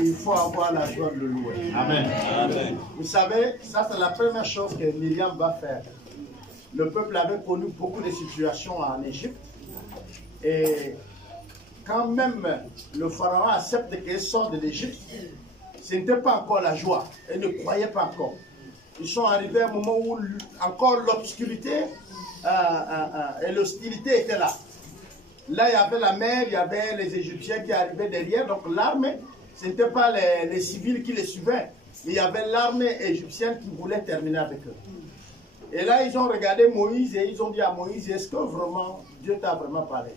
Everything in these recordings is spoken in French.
Il faut avoir la joie de le louer. Amen. Amen. Vous savez, ça c'est la première chose que Myriam va faire. Le peuple avait connu beaucoup de situations en Égypte. Et quand même le pharaon accepte qu'il sorte de l'Égypte, ce n'était pas encore la joie. Ils ne croyaient pas encore. Ils sont arrivés à un moment où encore l'obscurité et l'hostilité étaient là. Là, il y avait la mer, il y avait les Égyptiens qui arrivaient derrière. Donc l'armée, ce n'était pas les civils qui les suivaient. Mais il y avait l'armée égyptienne qui voulait terminer avec eux. Et là, ils ont regardé Moïse et ils ont dit à Moïse, est-ce que vraiment Dieu t'a vraiment parlé?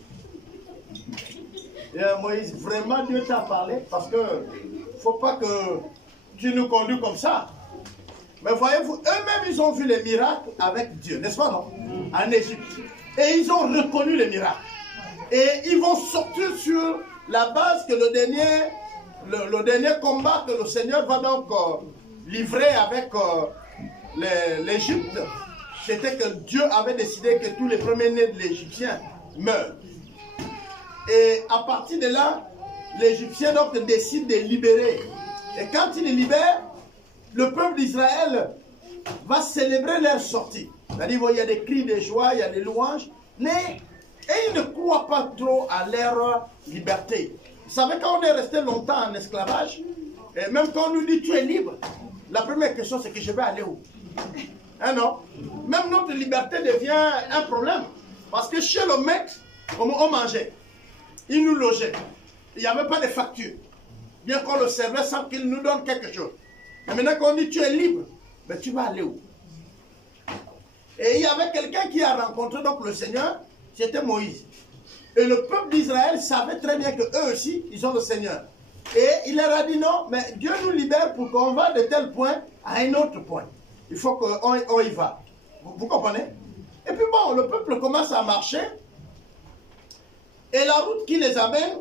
Et Moïse, vraiment Dieu t'a parlé? Parce que il ne faut pas que tu nous conduis comme ça. Mais voyez-vous, eux-mêmes, ils ont vu les miracles avec Dieu, n'est-ce pas, non? En Égypte. Et ils ont reconnu les miracles. Et ils vont sortir sur la base que le dernier combat que le Seigneur va donc livrer avec l'Égypte, c'était que Dieu avait décidé que tous les premiers-nés de l'Égyptien meurent. Et à partir de là, l'Égyptien donc décide de libérer. Et quand il les libère, le peuple d'Israël va célébrer leur sortie. C'est-à-dire, il y a des cris de joie, il y a des louanges, mais ils ne croient pas trop à leur liberté. Vous savez, quand on est resté longtemps en esclavage, et même quand on nous dit tu es libre, la première question c'est que je vais aller où? Hein, non? Même notre liberté devient un problème. Parce que chez le maître, on mangeait, il nous logeait, il n'y avait pas de facture. Bien qu'on le servait sans qu'il nous donne quelque chose. Et maintenant qu'on dit tu es libre, mais tu vas aller où? Et il y avait quelqu'un qui a rencontré donc le Seigneur, c'était Moïse. Et le peuple d'Israël savait très bien qu'eux aussi, ils ont le Seigneur. Et il leur a dit non, mais Dieu nous libère pour qu'on va de tel point à un autre point. Il faut qu'on y va. Vous comprenez? Et puis bon, le peuple commence à marcher. Et la route qui les amène,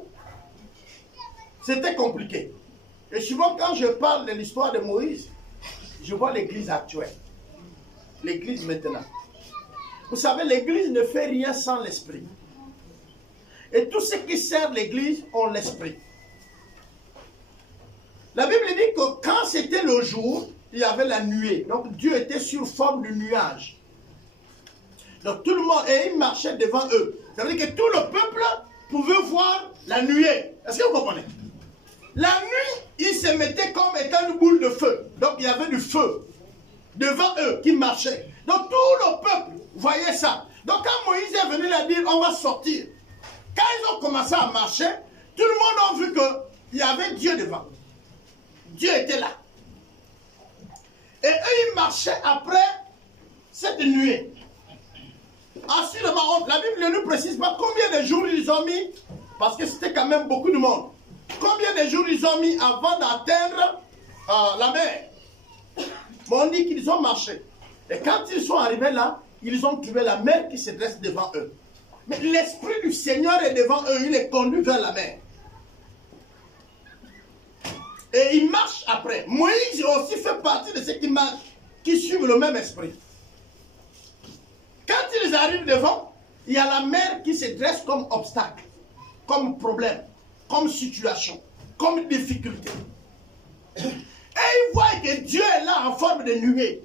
c'était compliqué. Et souvent, quand je parle de l'histoire de Moïse, je vois l'église actuelle. L'église maintenant. Vous savez, l'église ne fait rien sans l'esprit. Et tous ceux qui servent l'église ont l'esprit. La Bible dit que quand c'était le jour, il y avait la nuée. Donc Dieu était sur forme de nuage. Donc tout le monde, et il marchait devant eux. Ça veut dire que tout le peuple pouvait voir la nuée. Est-ce que vous comprenez? La nuit, ils se mettaient comme étant une boule de feu. Donc il y avait du feu devant eux qui marchait. Donc tout le peuple voyait ça. Donc quand Moïse est venu leur dire on va sortir, quand ils ont commencé à marcher, tout le monde a vu qu'il y avait Dieu devant. Dieu était là. Et eux, ils marchaient après cette nuée. Ensuite, la Bible ne nous précise pas combien de jours ils ont mis, parce que c'était quand même beaucoup de monde. Combien de jours ils ont mis avant d'atteindre la mer? Mais on dit qu'ils ont marché. Et quand ils sont arrivés là, ils ont trouvé la mer qui se dresse devant eux. Mais l'Esprit du Seigneur est devant eux, il les conduit vers la mer. Et ils marchent après. Moïse aussi fait partie de ceux qui marchent, qui suivent le même esprit. Quand ils arrivent devant, il y a la mer qui se dresse comme obstacle, comme problème, comme situation, comme difficulté. Et ils voient que Dieu est là en forme de nuée.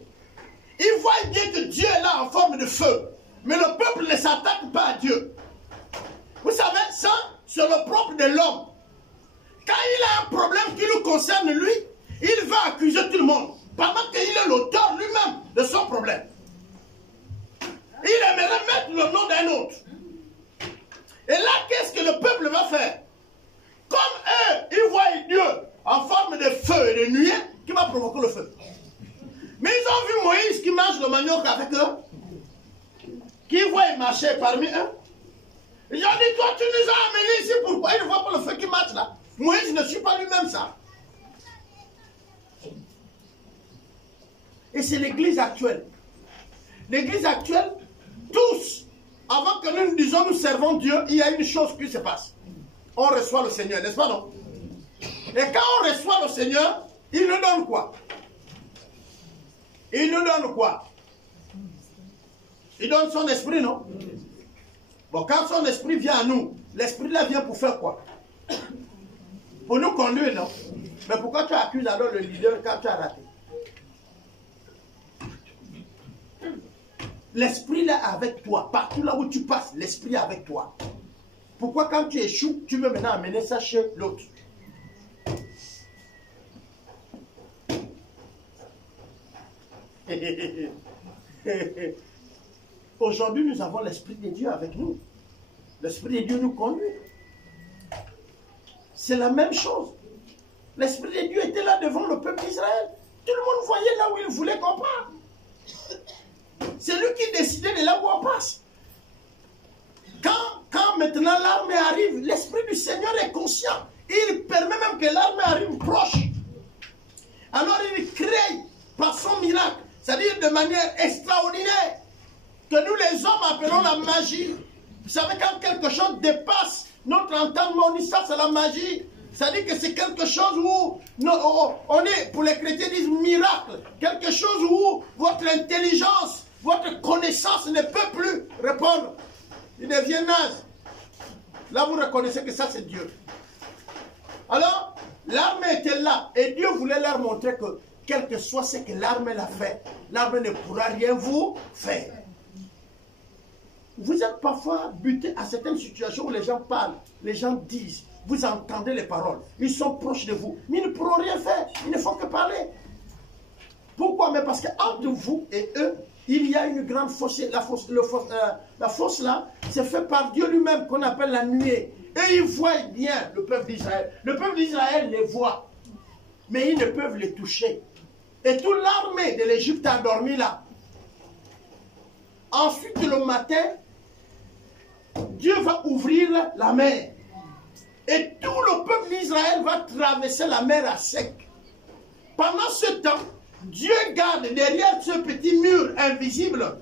Ils voient bien que Dieu est là en forme de feu. Mais le peuple ne s'attaque pas à Dieu. Vous savez, ça, c'est le propre de l'homme. Quand il a un problème qui nous concerne lui, il va accuser tout le monde. Pendant qu'il est l'auteur lui-même de son problème. Il aimerait mettre le nom d'un autre. Et là, qu'est-ce que le peuple va faire? Comme eux, ils voient Dieu en forme de feu et de nuée, qui va provoquer le feu. Mais ils ont vu Moïse qui mange le manioc avec eux, qui voit marcher parmi eux. Ils ont dit, toi tu nous as amenés ici, pourquoi ils ne voient pas le feu qui marche là? Moïse ne suit pas lui-même ça. Et c'est l'église actuelle. L'église actuelle, tous, avant que nous disions nous servons Dieu, il y a une chose qui se passe. On reçoit le Seigneur, n'est-ce pas non? Et quand on reçoit le Seigneur, il nous donne quoi? Il nous donne quoi? Il donne son esprit, non? Bon, quand son esprit vient à nous, l'esprit là vient pour faire quoi? Pour nous conduire, non? Mais pourquoi tu accuses alors le leader quand tu as raté? L'esprit là avec toi. Partout là où tu passes, l'esprit est avec toi. Pourquoi quand tu échoues, tu veux maintenant amener ça chez l'autre? Aujourd'hui, nous avons l'Esprit de Dieu avec nous. L'Esprit de Dieu nous conduit. C'est la même chose. L'Esprit de Dieu était là devant le peuple d'Israël. Tout le monde voyait là où il voulait qu'on parte. C'est lui qui décidait de là où on passe. Quand maintenant l'armée arrive, l'Esprit du Seigneur est conscient. Il permet même que l'armée arrive proche. Alors il crée par son miracle, c'est-à-dire de manière extraordinaire, que nous les hommes appelons la magie. Vous savez, quand quelque chose dépasse notre entendement, on dit ça c'est la magie. C'est-à-dire que c'est quelque chose où, on est, pour les chrétiens disent miracle, quelque chose où votre intelligence, votre connaissance ne peut plus répondre. Il devient naze. Là vous reconnaissez que ça c'est Dieu. Alors, l'armée était là et Dieu voulait leur montrer que quel que soit ce que l'armée l'a fait, l'armée ne pourra rien vous faire. Vous êtes parfois buté à certaines situations où les gens parlent, les gens disent, vous entendez les paroles, ils sont proches de vous, mais ils ne pourront rien faire, ils ne font que parler. Pourquoi? Mais parce qu'entre vous et eux, il y a une grande fosse. La fosse là, c'est fait par Dieu lui-même qu'on appelle la nuée. Et ils voient bien le peuple d'Israël. Le peuple d'Israël les voit, mais ils ne peuvent les toucher. Et toute l'armée de l'Égypte a dormi là. Ensuite, le matin, Dieu va ouvrir la mer. Et tout le peuple d'Israël va traverser la mer à sec. Pendant ce temps, Dieu garde derrière ce petit mur invisible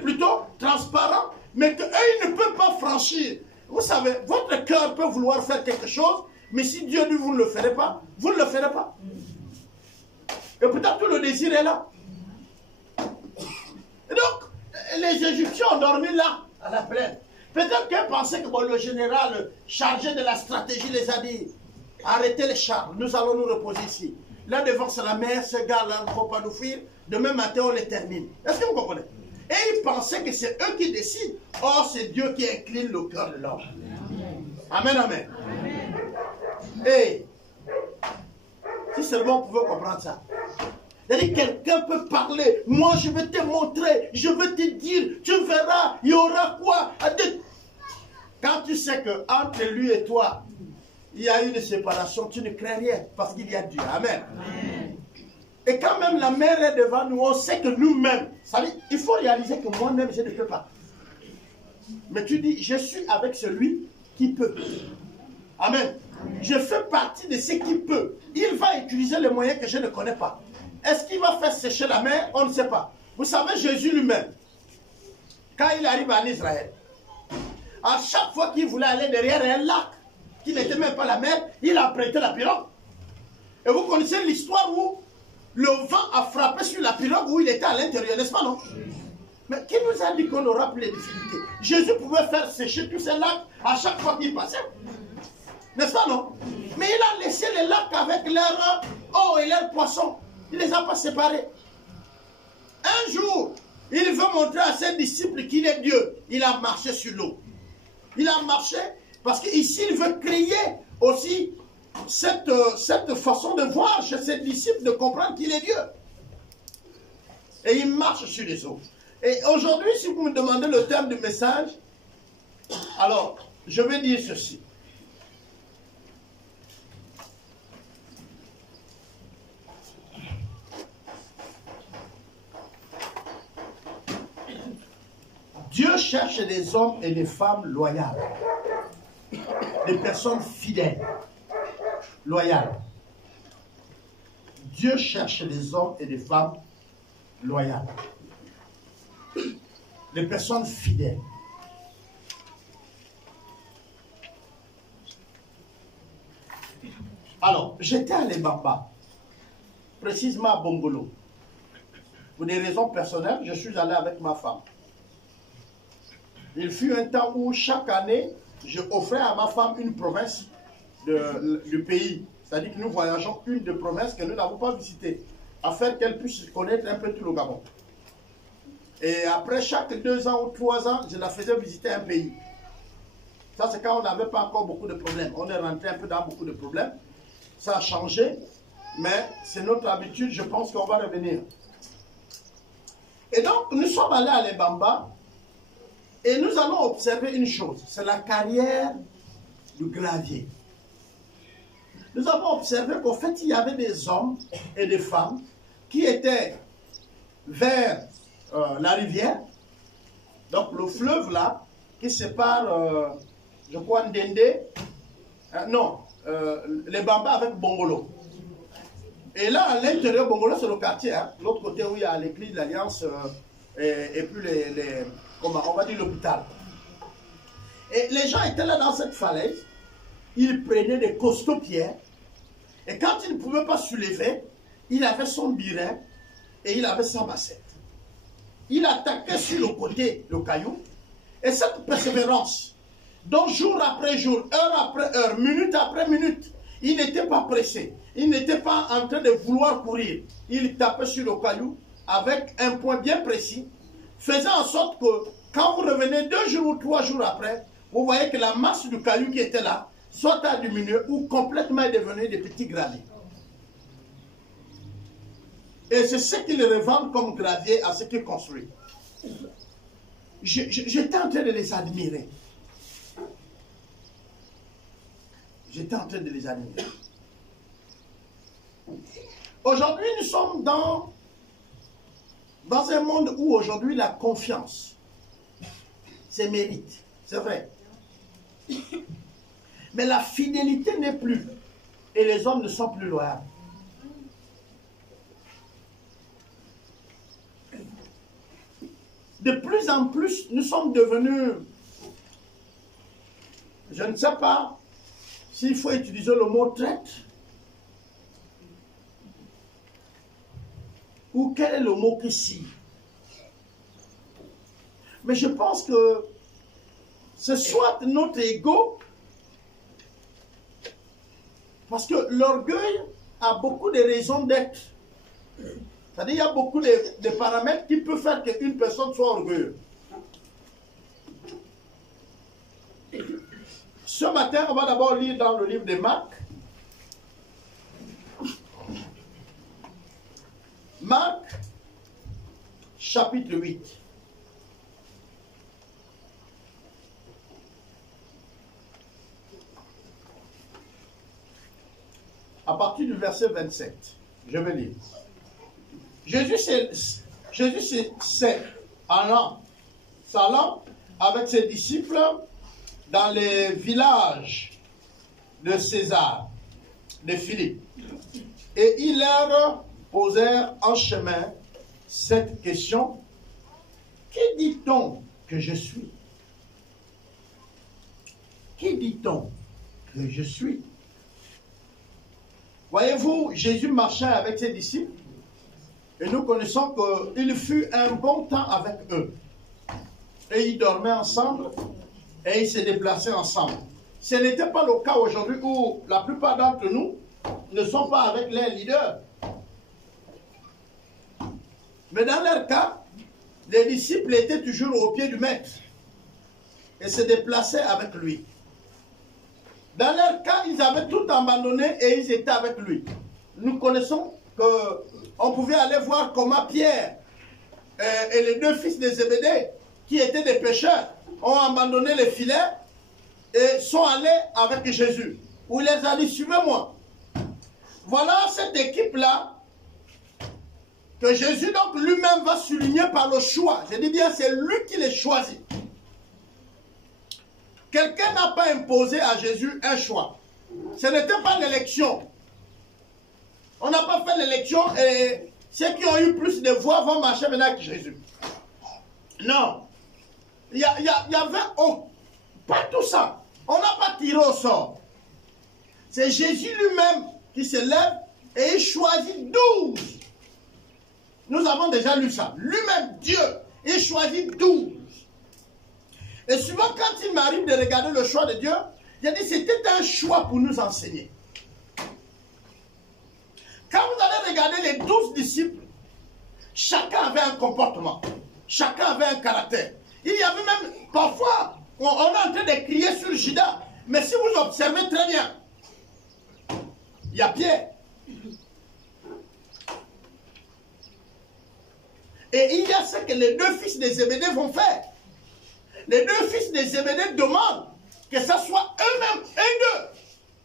plutôt, transparent, mais qu'eux, ils ne peuvent pas franchir. Vous savez, votre cœur peut vouloir faire quelque chose, mais si Dieu dit vous ne le ferez pas, vous ne le ferez pas. Et peut-être tout le désir est là. Et donc, les Égyptiens ont dormi là, à la plaine. Peut-être qu'ils pensaient que bon, le général chargé de la stratégie les a dit, arrêtez les chars, nous allons nous reposer ici. Là devant c'est la mer, ces gars-là ne vont pas nous fuir, demain matin on les termine. Est-ce que vous comprenez? Et ils pensaient que c'est eux qui décident. Or c'est Dieu qui incline le cœur de l'homme. Amen, amen. Et si seulement on pouvait comprendre ça. C'est-à-dire quelqu'un peut parler, moi je vais te montrer, je vais te dire, tu verras, il y aura quoi? Quand tu sais que entre lui et toi, il y a une séparation, tu ne crains rien parce qu'il y a Dieu. Amen. Amen. Et quand même la mer est devant nous, on sait que nous-mêmes, il faut réaliser que moi-même je ne peux pas. Mais tu dis, je suis avec celui qui peut. Amen. Je fais partie de ceux qui peut. Il va utiliser les moyens que je ne connais pas. Est-ce qu'il va faire sécher la mer? On ne sait pas. Vous savez, Jésus lui-même, quand il arrive en Israël, à chaque fois qu'il voulait aller derrière un lac, qui n'était même pas la mer, il a prêté la pirogue. Et vous connaissez l'histoire où le vent a frappé sur la pirogue où il était à l'intérieur, n'est-ce pas, non? Mais qui nous a dit qu'on n'aura plus les difficultés? Jésus pouvait faire sécher tous ces lacs à chaque fois qu'il passait. N'est-ce pas, non? Mais il a laissé les lacs avec leurs eau et leurs poissons. Il ne les a pas séparés. Un jour, il veut montrer à ses disciples qu'il est Dieu. Il a marché sur l'eau. Il a marché parce qu'ici, il veut créer aussi cette façon de voir chez ses disciples, de comprendre qu'il est Dieu. Et il marche sur les eaux. Et aujourd'hui, si vous me demandez le thème du message, alors, je vais dire ceci. Dieu cherche des hommes et des femmes loyales, des personnes fidèles, loyales. Dieu cherche des hommes et des femmes loyales, des personnes fidèles. Alors, j'étais à Lembamba, précisément à Bongolo. Pour des raisons personnelles, je suis allé avec ma femme. Il fut un temps où chaque année, je offrais à ma femme une province du pays. C'est-à-dire que nous voyageons une de provinces que nous n'avons pas visitées, afin qu'elle puisse connaître un peu tout le Gabon. Et après, chaque 2 ans ou 3 ans, je la faisais visiter un pays. Ça, c'est quand on n'avait pas encore beaucoup de problèmes. On est rentré un peu dans beaucoup de problèmes. Ça a changé, mais c'est notre habitude. Je pense qu'on va revenir. Et donc, nous sommes allés à Lebamba et nous allons observer une chose. C'est la carrière du gravier. Nous avons observé qu'au fait, il y avait des hommes et des femmes qui étaient vers la rivière, donc le fleuve là, qui sépare, je crois, Ndende, les Bamba avec Bongolo. Et là, à l'intérieur, Bongolo, c'est le quartier, hein, l'autre côté où il y a l'église de l'Alliance et puis comment on va dire l'hôpital. Et les gens étaient là dans cette falaise, ils prenaient des costauds pierres, et quand ils ne pouvaient pas soulever, il avait son birin et il avait sa bassette. Il attaquait sur le côté le caillou, et cette persévérance, donc jour après jour, heure après heure, minute après minute, il n'était pas pressé, il n'était pas en train de vouloir courir, il tapait sur le caillou avec un point bien précis, faisant en sorte que quand vous revenez 2 jours ou 3 jours après, vous voyez que la masse du caillou qui était là, soit a diminué ou complètement est devenu des petits graviers. Et c'est ce qu'ils revendent comme gravier à ce qu'ils construisent. J'étais en train de les admirer. J'étais en train de les admirer. Aujourd'hui, nous sommes dans un monde où aujourd'hui la confiance, c'est mérite. C'est vrai. Mais la fidélité n'est plus. Et les hommes ne sont plus loyaux. De plus en plus, nous sommes devenus, je ne sais pas s'il faut utiliser le mot traître, ou quel est le mot qui scie. Mais je pense que c'est soit notre ego, parce que l'orgueil a beaucoup de raisons d'être. C'est-à-dire qu'il y a beaucoup de paramètres qui peuvent faire qu'une personne soit orgueilleuse. Ce matin, on va d'abord lire dans le livre de Marc. Marc, chapitre 8. À partir du verset 27, je vais lire. Jésus s'est allant avec ses disciples dans les villages de César, de Philippe. Et ils leur posèrent en chemin cette question: qui dit-on que je suis? Qui dit-on que je suis? Voyez-vous, Jésus marchait avec ses disciples et nous connaissons qu'il fut un bon temps avec eux. Et ils dormaient ensemble et ils se déplaçaient ensemble. Ce n'était pas le cas aujourd'hui où la plupart d'entre nous ne sont pas avec les leaders. Mais dans leur cas, les disciples étaient toujours au pied du maître et se déplaçaient avec lui. Dans leur cas, ils avaient tout abandonné et ils étaient avec lui. Nous connaissons qu'on pouvait aller voir comment Pierre et les 2 fils de Zébédée, qui étaient des pêcheurs, ont abandonné les filets et sont allés avec Jésus. Où il les a dit: suivez-moi. Voilà cette équipe-là que Jésus donc lui-même va souligner par le choix. Je dis bien, c'est lui qui les choisit. Quelqu'un n'a pas imposé à Jésus un choix. Ce n'était pas l'élection. On n'a pas fait l'élection et ceux qui ont eu plus de voix vont marcher maintenant avec Jésus. Non. Il y avait pas tout ça. On n'a pas tiré au sort. C'est Jésus lui-même qui se lève et il choisit 12. Nous avons déjà lu ça. Lui-même, Dieu, il choisit 12. Et souvent, quand il m'arrive de regarder le choix de Dieu, J'ai dit, c'était un choix pour nous enseigner. Quand vous allez regarder les 12 disciples, chacun avait un comportement. Chacun avait un caractère. Il y avait même, parfois, on est en train de crier sur Judas. Mais si vous observez très bien, il y a Pierre. Et il y a ce que les deux fils des Zébédée vont faire. Les deux fils des Zébédée demandent que ce soit eux-mêmes, eux deux,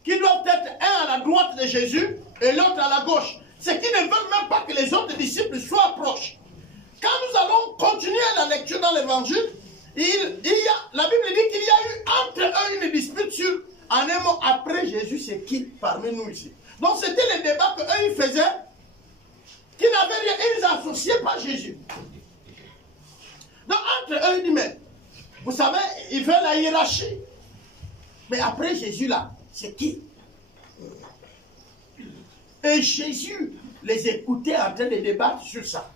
qui doivent être un à la droite de Jésus et l'autre à la gauche. C'est qu'ils ne veulent même pas que les autres disciples soient proches. Quand nous allons continuer la lecture dans l'évangile, la Bible dit qu'il y a eu entre eux une dispute sur, en un mot, après Jésus, c'est qui parmi nous ici. Donc c'était le débat qu'eux ils faisaient, qui n'avaient rien, ils n'associaient pas Jésus. Donc entre eux, ils disent, mais vous savez, ils veulent la hiérarchie. Mais après Jésus là, c'est qui? Et Jésus les écoutait en train de débattre sur ça.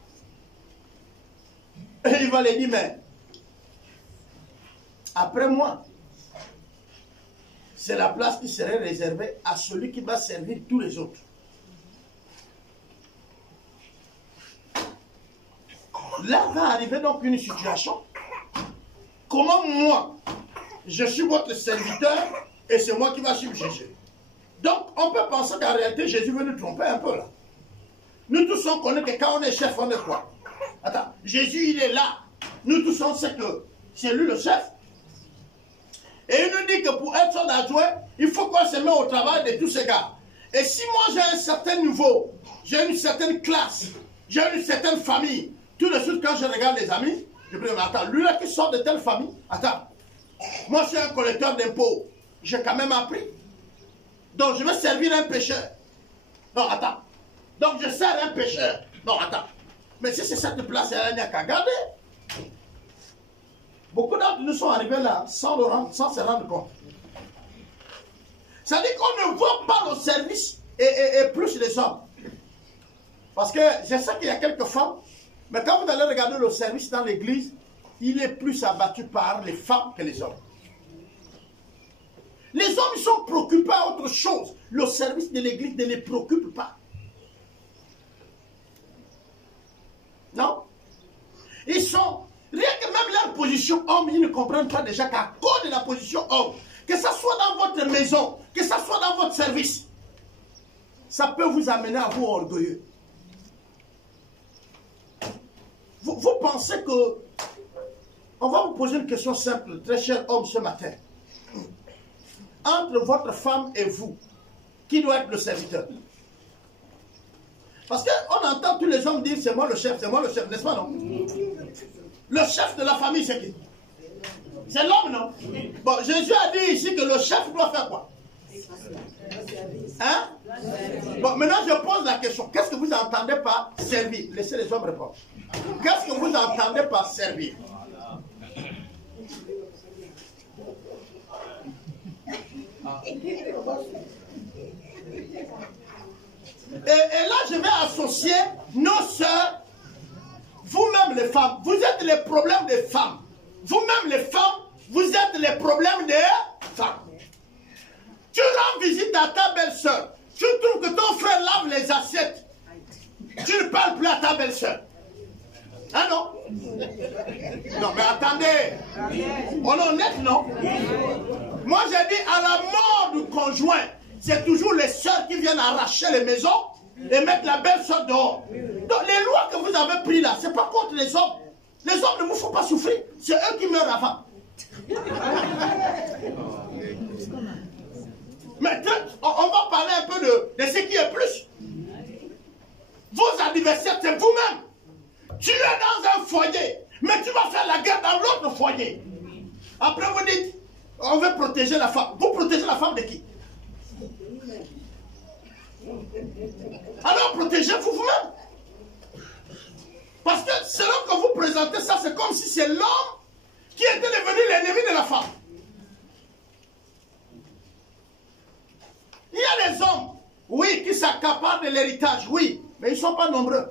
Et il va les dire, mais après moi, c'est la place qui serait réservée à celui qui va servir tous les autres. Là va arriver donc une situation. Comment moi, je suis votre serviteur et c'est moi qui va suivre Jésus. Donc on peut penser qu'en réalité Jésus veut nous tromper un peu là. Nous tous on connaît que quand on est chef, on est quoi? Attends, Jésus il est là. Nous tous on sait que c'est lui le chef. Et il nous dit que pour être son adjoint, il faut qu'on se mette au travail de tous ces gars. Et si moi j'ai un certain niveau, j'ai une certaine classe, j'ai une certaine famille, tout de suite quand je regarde les amis, je me dis, mais attends, lui là qui sort de telle famille, attends, moi je suis un collecteur d'impôts, j'ai quand même appris. Donc je vais servir un pécheur. Non, attends. Donc je sers un pécheur. Non, attends. Mais si c'est cette place, il n'y a qu'à garder. Beaucoup d'entre nous sont arrivés là sans se rendre compte. Ça dit qu'on ne voit pas le service et plus les hommes. Parce que je sais qu'il y a quelques femmes, mais quand vous allez regarder le service dans l'église, il est plus abattu par les femmes que les hommes. Les hommes ils sont préoccupés à autre chose. Le service de l'église ne les préoccupe pas. Non? Ils sont, rien que même leur position homme, ils ne comprennent pas déjà qu'à cause de la position homme, que ce soit dans votre maison, que ce soit dans votre service, ça peut vous amener à vous orgueilleux. Vous pensez que, on va vous poser une question simple, très cher homme, ce matin. Entre votre femme et vous, qui doit être le serviteur? Parce qu'on entend tous les hommes dire c'est moi le chef, n'est-ce pas non? Le chef de la famille c'est qui? C'est l'homme non? Bon, Jésus a dit ici que le chef doit faire quoi? Hein? Bon, maintenant je pose la question, qu'est-ce que vous entendez par servir? Laissez les hommes répondre. Qu'est-ce que vous entendez par servir? Et là, je vais associer nos sœurs, vous-même les femmes. Vous êtes les problèmes des femmes. Vous-même les femmes, vous êtes les problèmes des femmes. Tu rends visite à ta belle-sœur. Tu trouves que ton frère lave les assiettes. Tu ne parles plus à ta belle-sœur. Ah non? Non, mais attendez. On est honnête, non? Moi, j'ai dit à la mort du conjoint, c'est toujours les sœurs qui viennent arracher les maisons et mettre la belle-sœur dehors. Donc, les lois que vous avez prises là, c'est pas contre les hommes. Les hommes ne vous font pas souffrir. C'est eux qui meurent avant. Maintenant, on va parler un peu de ce qui est plus. Vos adversaires, c'est vous-même. Tu es dans un foyer, mais tu vas faire la guerre dans l'autre foyer. Après, vous dites, on veut protéger la femme. Vous protégez la femme de qui? Alors, protégez-vous vous-même. Parce que selon que vous présentez ça, c'est comme si c'est l'homme qui était devenu l'ennemi de la femme. Il y a des hommes, oui, qui s'accaparent de l'héritage, oui, mais ils ne sont pas nombreux.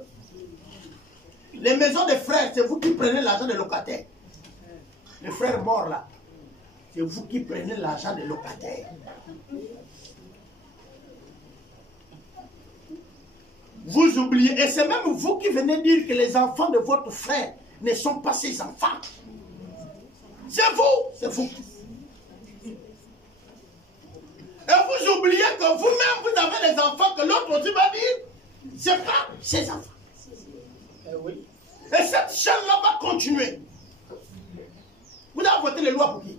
Les maisons des frères, c'est vous qui prenez l'argent des locataires. Les frères morts là, c'est vous qui prenez l'argent des locataires. Vous oubliez, et c'est même vous qui venez dire que les enfants de votre frère ne sont pas ses enfants. C'est vous, c'est vous. Et vous oubliez que vous-même, vous avez des enfants que l'autre aussi va dire, c'est pas ses enfants. Et cette chaîne-là va continuer. Vous avez voté les lois pour qui?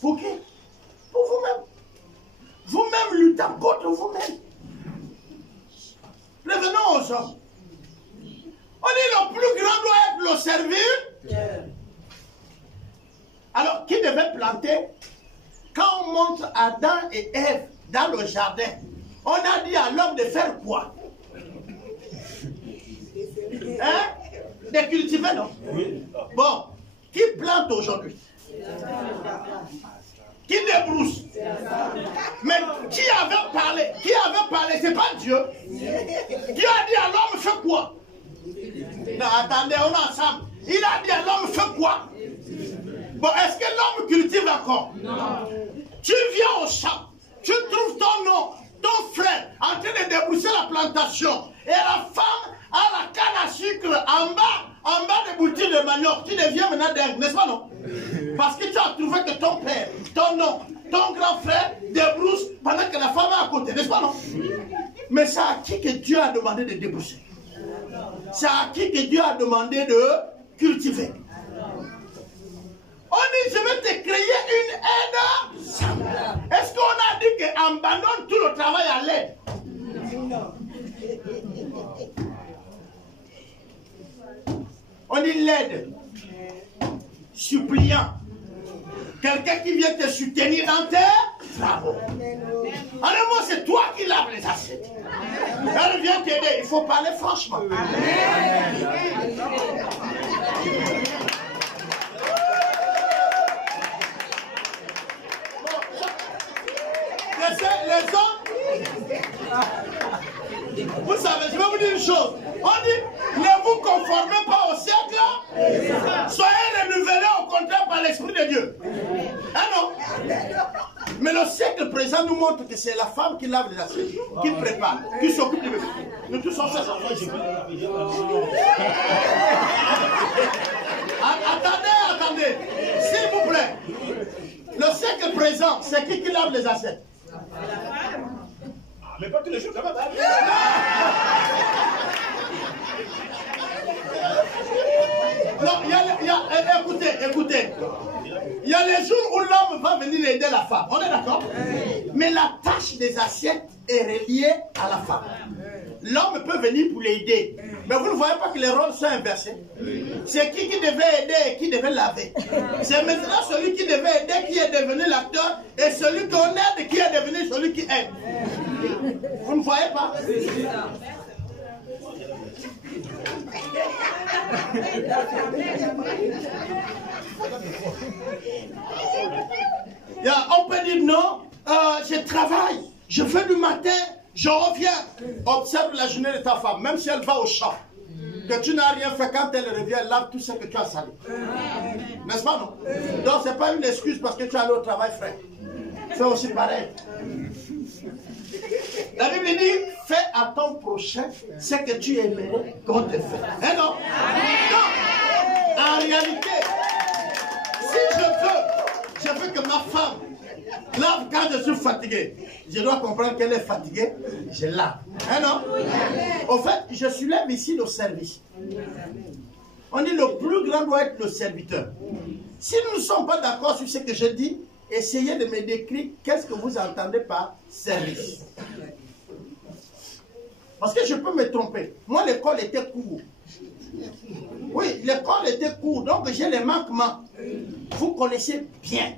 Pour qui? Pour vous-même. Vous-même luttant contre vous-même. Revenons aux hommes. On dit le plus grand doit être le servir. Alors, qui devait planter? Quand on montre Adam et Ève dans le jardin, on a dit à l'homme de faire quoi? Hein? De cultiver, non? Bon, qui plante aujourd'hui? Qui débrousse? Mais qui avait parlé? Qui avait parlé? C'est pas Dieu. Qui a dit à l'homme fais quoi? Non, attendez, on est ensemble. Il a dit à l'homme fais quoi? Bon, est-ce que l'homme cultive encore? Non. Tu viens au champ, tu trouves ton frère en train de débrousser la plantation, et la femme a la canne à sucre en bas des boutiques de manioc. Tu deviens maintenant dingue, n'est-ce pas non? Parce que tu as trouvé que ton père, ton grand frère débrousse pendant que la femme est à côté, n'est-ce pas non? Mais c'est à qui que Dieu a demandé de débrousser? C'est à qui que Dieu a demandé de cultiver? On dit, je vais te créer une aide semblable. Est-ce qu'on a dit qu'on abandonne tout le travail à l'aide? Non. On dit l'aide. Suppliant. Quelqu'un qui vient te soutenir dans tes travaux. En un mot, c'est toi qui laves les assiettes. Elle vient t'aider. Il faut parler franchement. Amen. Les hommes, vous savez, je vais vous dire une chose. On dit, ne vous conformez pas au siècle, soyez renouvelés au contraire par l'Esprit de Dieu. Ah non? Mais le siècle présent nous montre que c'est la femme qui lave les assiettes, qui prépare, qui s'occupe du bébé. Nous tous sommes ses enfants. Attendez, s'il vous plaît. Le siècle présent, c'est qui lave les assiettes? Mais pas tous les jours quand même. Non, écoutez. Il y a les jours où l'homme va venir aider la femme. On est d'accord? Mais la tâche des assiettes est reliée à la femme. L'homme peut venir pour l'aider. Mais vous ne voyez pas que les rôles sont inversés? C'est qui devait aider et qui devait laver. C'est maintenant celui qui devait aider qui est devenu l'acteur et celui qu'on aide qui est devenu celui qui aide. Vous ne voyez pas? On peut dire non, je travaille, je fais du matin, je reviens. Observe la journée de ta femme, même si elle va au champ, que tu n'as rien fait, quand elle revient, elle lave tout ce que tu as sali. N'est-ce pas non? Donc c'est pas une excuse parce que tu es allé au travail, frère. Fais aussi pareil. La Bible dit, fais à ton prochain ce que tu aimerais qu'on te fasse. Eh non? Non. En réalité, si je veux que ma femme lave quand je suis fatigué, je dois comprendre qu'elle est fatiguée, je lave. Eh non? Au fait, je suis là ici au service. On dit le plus grand doit être le serviteur. Si nous ne sommes pas d'accord sur ce que je dis, essayez de me décrire qu'est-ce que vous entendez par service. Parce que je peux me tromper. Moi, l'école était courte. Oui, l'école était courte, donc j'ai les manquements. Vous connaissez bien.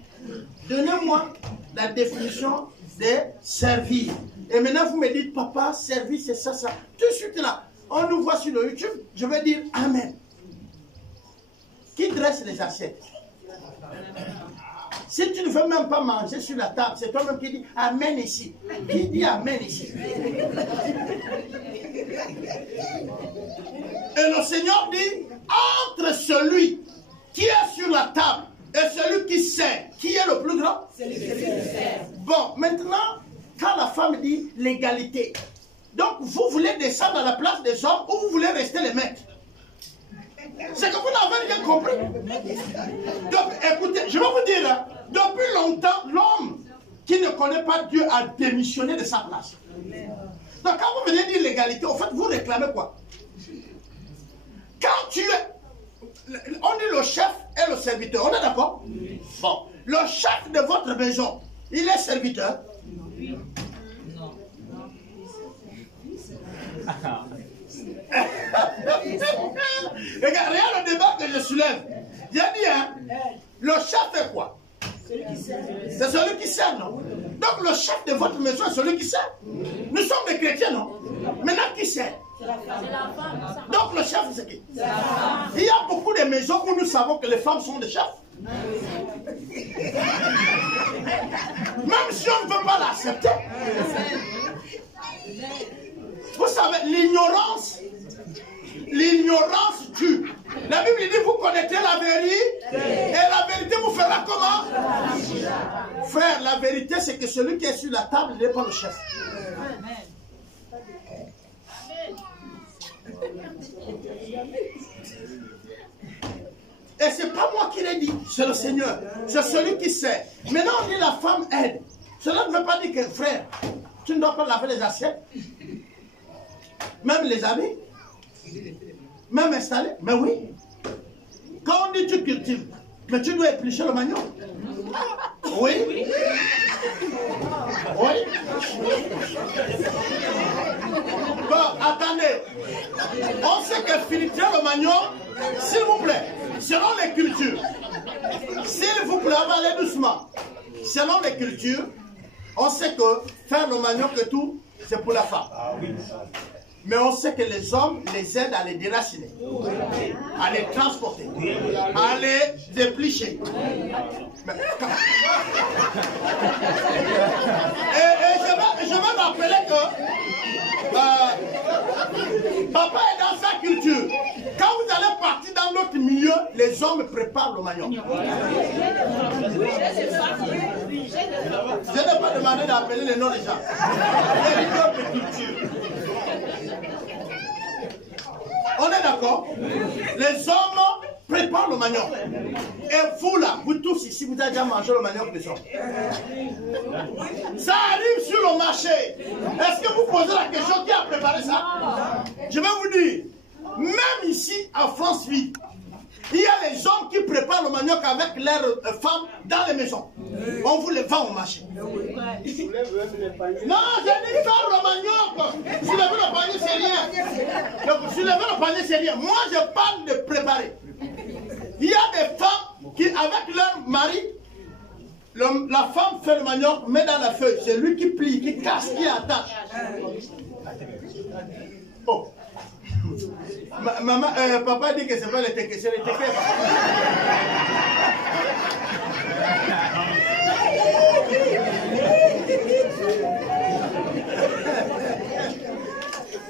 Donnez-moi la définition de servir. Et maintenant, vous me dites, papa, servir, c'est ça, ça. Tout de suite là, on nous voit sur le YouTube, je vais dire Amen. Qui dresse les assiettes? Si tu ne veux même pas manger sur la table, c'est toi-même qui dis Amen ici. Qui dit Amen ici? Et le Seigneur dit, entre celui qui est sur la table et celui qui sert, qui est le plus grand? Celui qui sert. Bon, maintenant, quand la femme dit l'égalité, donc vous voulez descendre à la place des hommes ou vous voulez rester les maîtres? C'est que vous n'avez rien compris. Donc, écoutez, je vais vous dire, hein, depuis longtemps, l'homme qui ne connaît pas Dieu a démissionné de sa place. Donc, quand vous venez dire l'égalité, en fait, vous réclamez quoi? Quand tu es... On dit le chef et le serviteur, on est d'accord? Bon, le chef de votre maison, il est serviteur? Non. Regarde le débat que je soulève. J'ai dit, hein, le chef est quoi? C'est celui qui sert, non? Donc le chef de votre maison est celui qui sert. Nous sommes des chrétiens, non? Maintenant, qui sert? Donc le chef, c'est qui? Il y a beaucoup de maisons où nous savons que les femmes sont des chefs. Même si on ne veut pas l'accepter. Vous savez, l'ignorance tue. La Bible dit, vous connaîtrez la vérité, et la vérité vous fera comment? Frère, la vérité, c'est que celui qui est sur la table, il n'est pas le chef. Et c'est pas moi qui l'ai dit, c'est le Seigneur. C'est celui qui sait. Maintenant, on dit la femme aide. Cela ne veut pas dire que, frère, tu ne dois pas laver les assiettes, même les habits, même installer. Mais oui. Quand on dit tu cultives, mais tu dois éplucher le manioc. Oui. Oui. Bon, attendez. On sait que filtrer le manioc, s'il vous plaît, selon les cultures, s'il vous plaît, on va aller doucement. Selon les cultures, on sait que faire le manioc et tout, c'est pour la femme. Mais on sait que les hommes les aident à les déraciner, à les transporter, à les déplucher. Et je vais rappeler que papa est dans sa culture. Quand vous allez partir dans l'autre milieu, les hommes préparent le manioc. Je n'ai pas demandé d'appeler les noms des gens. C'est une autre culture. On est d'accord? Les hommes préparent le manioc. Et vous là, vous tous ici, vous avez déjà mangé le manioc des hommes. Ça arrive sur le marché. Est-ce que vous posez la question qui a préparé ça? Je vais vous dire, même ici en France, oui, il y a les hommes qui préparent le manioc avec leurs femmes dans les maisons. On vous les vend au marché. Non, j'ai dit faire le manioc. Soulever le panier, c'est rien. Soulever le panier, c'est rien. Moi, je parle de préparer. Il y a des femmes qui, avec leur mari, la femme fait le manioc, met dans la feuille. C'est lui qui plie, qui casse, qui attache. Oh. Maman, papa dit que c'est pas les tequets, c'est les tequets.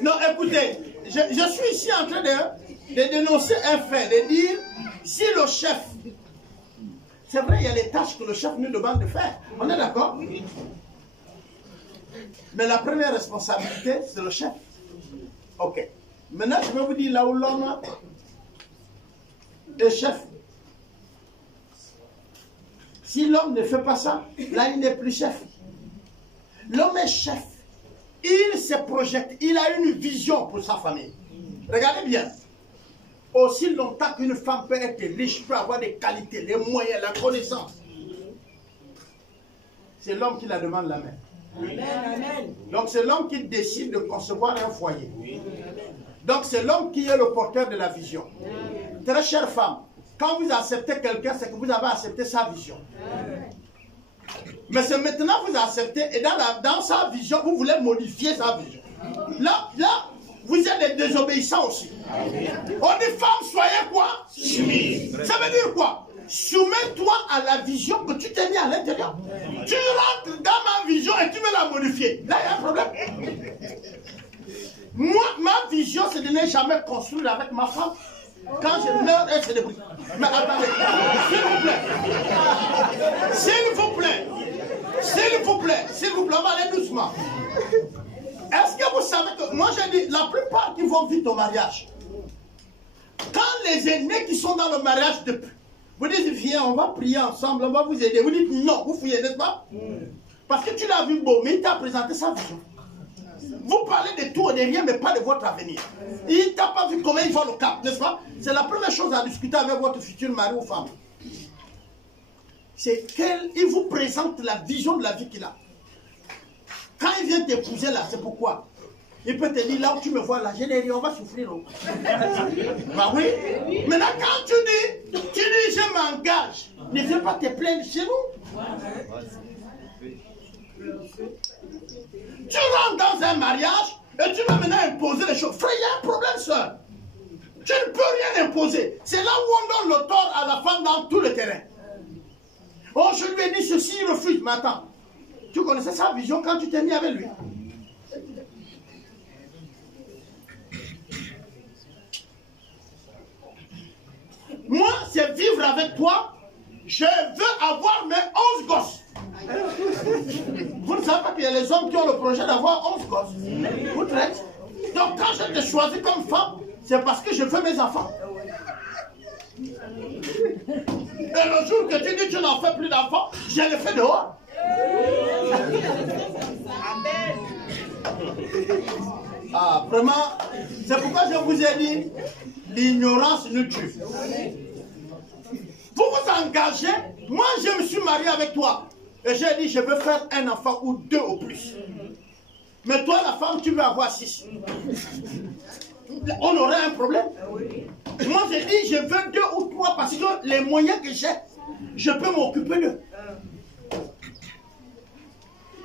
Non, écoutez, je suis ici en train de dénoncer un fait, de dire, si le chef, c'est vrai, il y a les tâches que le chef nous demande de faire, on est d'accord? Mais la première responsabilité, c'est le chef. Ok. Maintenant, je vais vous dire là où l'homme est chef. Si l'homme ne fait pas ça, là, il n'est plus chef. L'homme est chef. Il se projette. Il a une vision pour sa famille. Regardez bien. Aussi longtemps qu'une femme peut être riche, peut avoir des qualités, les moyens, la connaissance, c'est l'homme qui la demande la main. Amen. Donc c'est l'homme qui décide de concevoir un foyer. Donc c'est l'homme qui est le porteur de la vision. Très chère femme, quand vous acceptez quelqu'un, c'est que vous avez accepté sa vision. Mais c'est maintenant que vous acceptez et dans sa vision, vous voulez modifier sa vision. Là, vous êtes des désobéissants aussi. On dit femme, soyez quoi? Soumise. Ça veut dire quoi? Soumets-toi à la vision que tu t'es mis à l'intérieur. Tu rentres dans ma vision et tu veux la modifier. Là, il y a un problème. Moi, ma vision, c'est de ne jamais construire avec ma femme. Quand je meurs, elle se débrouille. Mais attendez, s'il vous plaît, on va aller doucement. Est-ce que vous savez que, moi j'ai dit, la plupart qui vont vite au mariage, quand les aînés qui sont dans le mariage, vous dites, viens, on va prier ensemble, on va vous aider. Vous dites non, vous fouillez, n'est-ce pas? Parce que tu l'as vu beau, mais il t'a présenté sa vision. Vous parlez de tout et de rien, mais pas de votre avenir. Il ne t'a pas vu comment il va le cap, n'est-ce pas? C'est la première chose à discuter avec votre futur mari ou femme. C'est qu'il vous présente la vision de la vie qu'il a. Quand il vient t'épouser là, c'est pourquoi? Il peut te dire, là où tu me vois là, j'ai les riens, on va souffrir. Bah oui. Maintenant, quand tu dis, je m'engage, ne viens pas te plaindre chez nous. Tu rentres dans un mariage et tu vas maintenant imposer les choses. Frère, il y a un problème, soeur. Tu ne peux rien imposer. C'est là où on donne le tort à la femme dans tout le terrain. Oh, je lui ai dit ceci, il refuse. Mais attends, tu connaissais sa vision quand tu t'es mis avec lui. Moi, c'est vivre avec toi. Je veux avoir mes 11 gosses. Vous ne savez pas qu'il y a les hommes qui ont le projet d'avoir 11 gosses. Vous traitez. Donc quand je te choisis comme femme, c'est parce que je veux mes enfants. Et le jour que tu dis que tu n'en fais plus d'enfants, je les fais dehors. Ah, vraiment, c'est pourquoi je vous ai dit, l'ignorance nous tue. Vous vous engagez, moi je me suis marié avec toi. Et j'ai dit, je veux faire un enfant ou 2 au plus. Mais toi, la femme, tu veux avoir 6. On aurait un problème. Moi, j'ai dit, je veux 2 ou 3 parce que les moyens que j'ai, je peux m'occuper d'eux.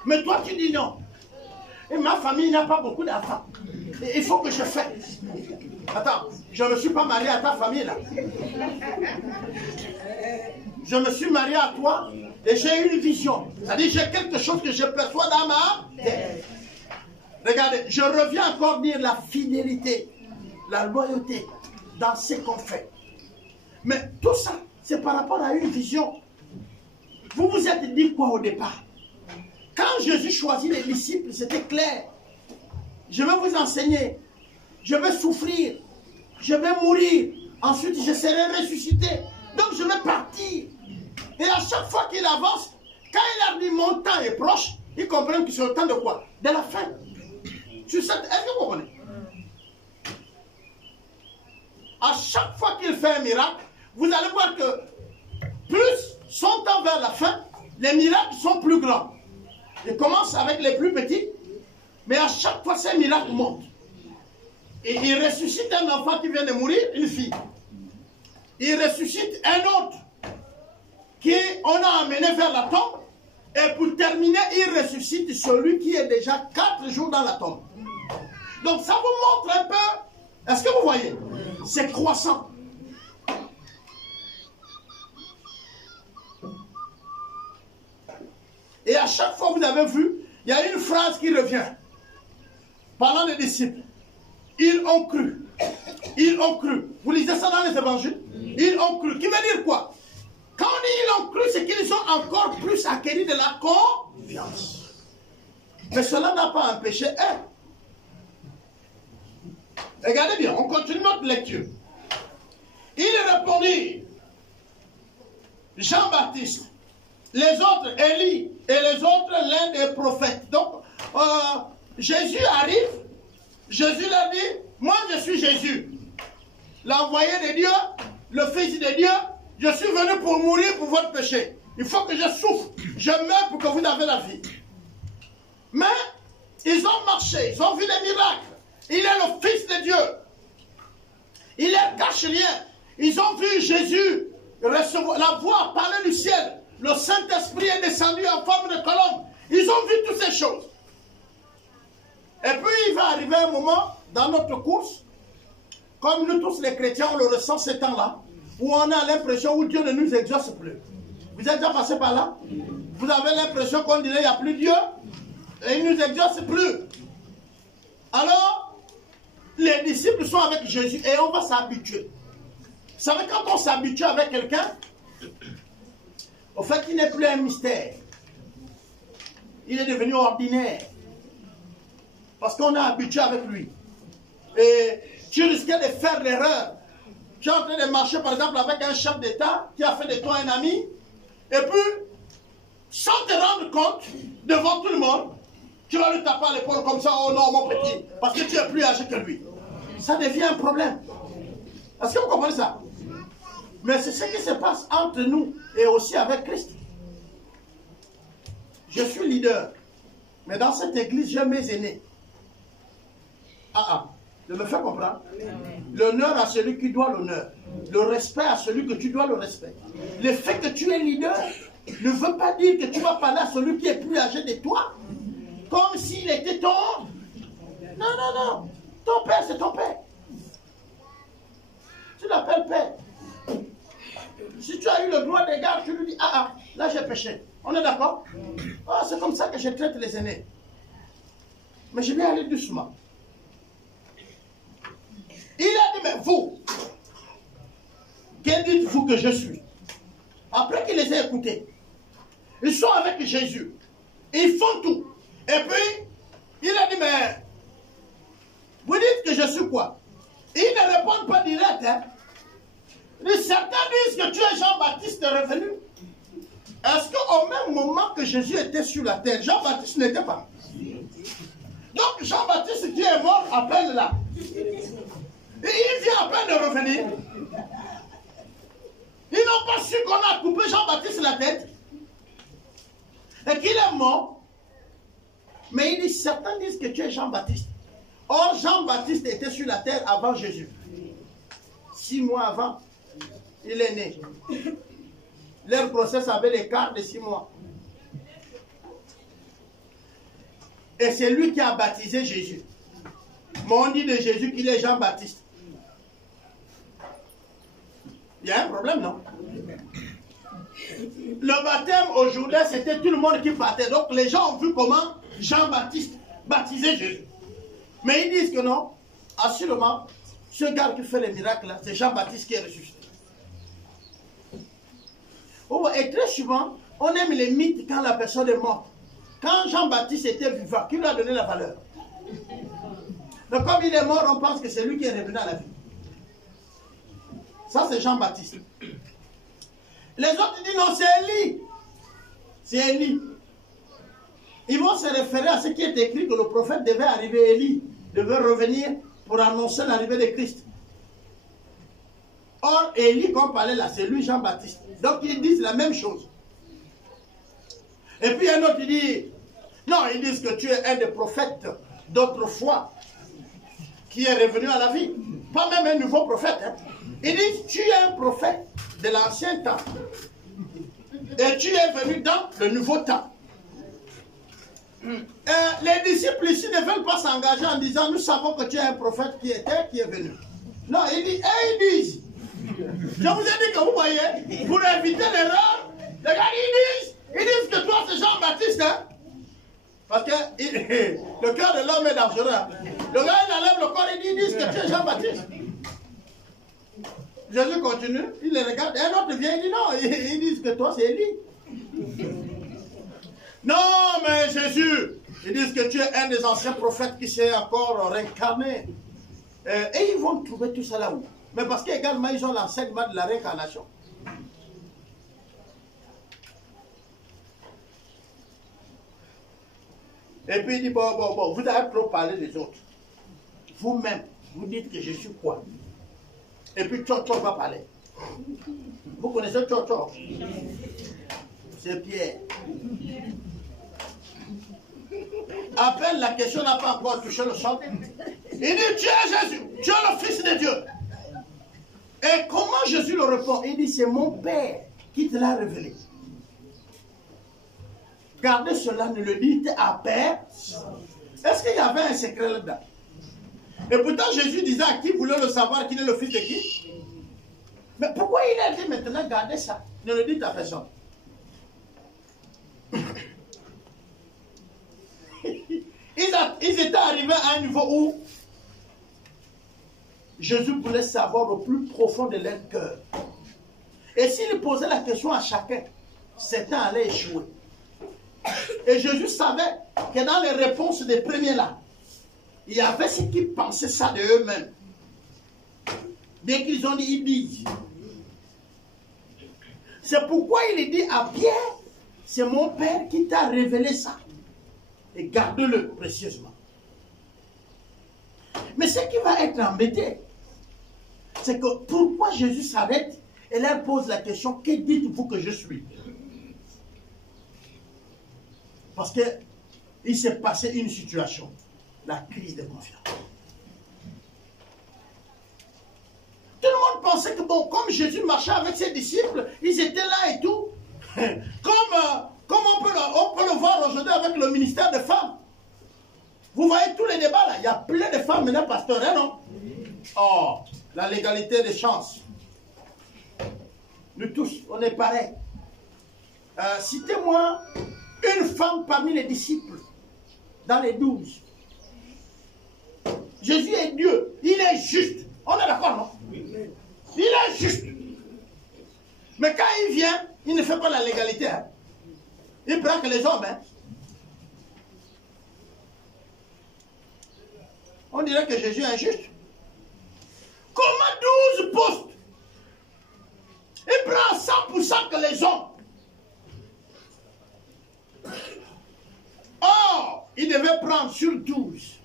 Mais toi, tu dis non. Et ma famille n'a pas beaucoup d'enfants. Il faut que je fasse. Attends, je ne me suis pas marié à ta famille là. Je me suis marié à toi et j'ai une vision. C'est-à-dire j'ai quelque chose que je perçois dans ma tête. Regardez, je reviens encore dire la fidélité, la loyauté dans ce qu'on fait. Mais tout ça, c'est par rapport à une vision. Vous vous êtes dit quoi au départ? Quand Jésus choisit les disciples, c'était clair. Je vais vous enseigner. Je vais souffrir. Je vais mourir. Ensuite, je serai ressuscité. Donc, je vais partir. Et à chaque fois qu'il avance, quand il a dit mon temps est proche, il comprend que c'est le temps de quoi? De la fin. Est-ce que vous comprenez? À chaque fois qu'il fait un miracle, vous allez voir que plus son temps vers la fin, les miracles sont plus grands. Il commence avec les plus petits, mais à chaque fois, ces miracles montent. Et il ressuscite un enfant qui vient de mourir, une fille. Il ressuscite un autre qu'on a amené vers la tombe. Et pour terminer, il ressuscite celui qui est déjà 4 jours dans la tombe. Donc ça vous montre un peu, est-ce que vous voyez? C'est croissant. Et à chaque fois, vous avez vu, il y a une phrase qui revient. Parlant des disciples. Ils ont cru. Ils ont cru. Vous lisez ça dans les évangiles? Ils ont cru. Qui veut dire quoi? Quand on dit ils ont cru, c'est qu'ils ont encore plus acquis de la confiance. Mais cela n'a pas empêché eux. Regardez bien, on continue notre lecture. Il répondit, Jean-Baptiste, les autres, Élie, et les autres, l'un des prophètes. Donc, Jésus arrive, Jésus leur dit, moi je suis Jésus, l'envoyé de Dieu, le Fils de Dieu, je suis venu pour mourir pour votre péché. Il faut que je souffre, je meurs pour que vous ayez la vie. Mais, ils ont marché, ils ont vu des miracles. Il est le Fils de Dieu. Il est cache-rien. Ils ont vu Jésus recevoir la voix parler du ciel. Le Saint-Esprit est descendu en forme de colombe. Ils ont vu toutes ces choses. Et puis il va arriver un moment dans notre course, comme nous tous les chrétiens, on le ressent ce temps-là, où on a l'impression où Dieu ne nous exauce plus. Vous êtes déjà passé par là? Vous avez l'impression qu'on dirait il n'y a plus Dieu et il ne nous exauce plus. Alors, les disciples sont avec Jésus et on va s'habituer. Vous savez, quand on s'habitue avec quelqu'un, au fait, il n'est plus un mystère. Il est devenu ordinaire. Parce qu'on est habitué avec lui. Et tu risquais de faire l'erreur. Tu es en train de marcher, par exemple, avec un chef d'État qui a fait de toi un ami. Et puis, sans te rendre compte, devant tout le monde, tu vas lui taper à l'épaule comme ça, oh non, mon petit, parce que tu es plus âgé que lui. Ça devient un problème. Est-ce que vous comprenez ça? Mais c'est ce qui se passe entre nous et aussi avec Christ. Je suis leader, mais dans cette église, j'ai mes aînés. Je me fais comprendre. L'honneur à celui qui doit l'honneur. Le respect à celui que tu dois le respect. Le fait que tu es leader ne veut pas dire que tu vas parler à celui qui est plus âgé de toi comme s'il était ton... Non, non, non. Ton père, c'est ton père. Tu l'appelles père. Si tu as eu le droit d'égard, tu lui dis, là j'ai péché. On est d'accord? C'est comme ça que je traite les aînés. Mais je vais aller doucement. Il a dit, mais vous, que dites-vous que je suis? Après qu'il les ait écoutés, ils sont avec Jésus. Ils font tout. Et puis, il a dit, mais vous dites que je suis quoi? Ils ne répondent pas direct. Hein? Certains disent que tu es Jean-Baptiste revenu. Est-ce qu'au même moment que Jésus était sur la terre, Jean-Baptiste n'était pas? Donc Jean-Baptiste qui est mort à peine là. Et il vient à peine de revenir. Ils n'ont pas su qu'on a coupé Jean-Baptiste la tête. Et qu'il est mort. Mais il dit, certains disent que tu es Jean-Baptiste. Or, Jean-Baptiste était sur la terre avant Jésus. 6 mois avant, il est né. Leur procès avait l'écart de 6 mois. Et c'est lui qui a baptisé Jésus. Mais on dit de Jésus qu'il est Jean-Baptiste. Il y a un problème, non? Le baptême aujourd'hui, c'était tout le monde qui partait. Donc les gens ont vu comment Jean-Baptiste baptisait Jésus. Mais ils disent que non, assurément, ce gars qui fait les miracles, c'est Jean-Baptiste qui est ressuscité. Et très souvent, on aime les mythes quand la personne est morte. Quand Jean-Baptiste était vivant, qui lui a donné la valeur? Donc comme il est mort, on pense que c'est lui qui est revenu à la vie. Ça, c'est Jean-Baptiste. Les autres disent non, c'est Élie. C'est Élie. Ils vont se référer à ce qui est écrit que le prophète devait arriver, Élie devait revenir pour annoncer l'arrivée de Christ. Or, Élie, qu'on parlait là, c'est lui Jean-Baptiste. Donc ils disent la même chose. Et puis un autre, il dit, non, ils disent que tu es un des prophètes d'autrefois qui est revenu à la vie. Pas même un nouveau prophète. Hein. Ils disent, tu es un prophète de l'ancien temps. Et tu es venu dans le nouveau temps. Les disciples ici ne veulent pas s'engager en disant, nous savons que tu es un prophète qui est venu. Non, ils disent, je vous ai dit que vous voyez, pour éviter l'erreur, les gars, ils disent que toi c'est Jean-Baptiste. Hein? Parce que le cœur de l'homme est dangereux. Le gars, il enlève le corps, ils disent que tu es Jean-Baptiste. Jésus continue, il les regarde, et un autre vient, il dit non, ils disent que toi c'est Élie. Non, mais Jésus, ils disent que tu es un des anciens prophètes qui s'est encore réincarné. Et ils vont trouver tout ça là-haut. Mais parce qu'également, ils ont l'enseignement de la réincarnation. Et puis il dit, bon, vous avez trop parlé des autres. Vous-même, vous dites que je suis quoi? Et puis Tchotcho va parler. Vous connaissez Tchotcho? C'est Pierre. À peine la question n'a pas encore touché le sol. Il dit, tu es Jésus, tu es le Fils de Dieu. Et comment Jésus le répond? Il dit, c'est mon Père qui te l'a révélé. Gardez cela, ne le dites à Père. Est-ce qu'il y avait un secret là-dedans? Et pourtant Jésus disait à qui voulait le savoir qu'il est le Fils de qui? Mais pourquoi il a dit maintenant, gardez ça? Ne le dites à personne. Ils étaient arrivés à un niveau où Jésus voulait savoir au plus profond de leur cœur. Et s'il posait la question à chacun, certains allaient échouer. Et Jésus savait que dans les réponses des premiers là, il y avait ceux qui pensaient ça de eux-mêmes. Dès qu'ils ont dit, ils disent. C'est pourquoi il dit à Pierre, c'est mon Père qui t'a révélé ça. Et garde-le précieusement. Mais ce qui va être embêté, c'est que pourquoi Jésus s'arrête et leur pose la question, que dites-vous que je suis? Parce qu'il s'est passé une situation, la crise de confiance. Tout le monde pensait que, bon, comme Jésus marchait avec ses disciples, ils étaient là et tout. Comme on peut le voir aujourd'hui avec le ministère des femmes. Vous voyez tous les débats là, il y a plein de femmes maintenant pasteurs, hein, non? Oh, la légalité des chances. Nous tous, on est pareils. Citez-moi une femme parmi les disciples, dans les 12. Jésus est Dieu, il est juste. On est d'accord, non? Il est juste. Mais quand il vient, il ne fait pas la légalité. Hein. Il prend que les hommes. Hein. On dirait que Jésus est injuste. Comment 12 postes? Il prend 100% que les hommes. Or, il devait prendre sur 12.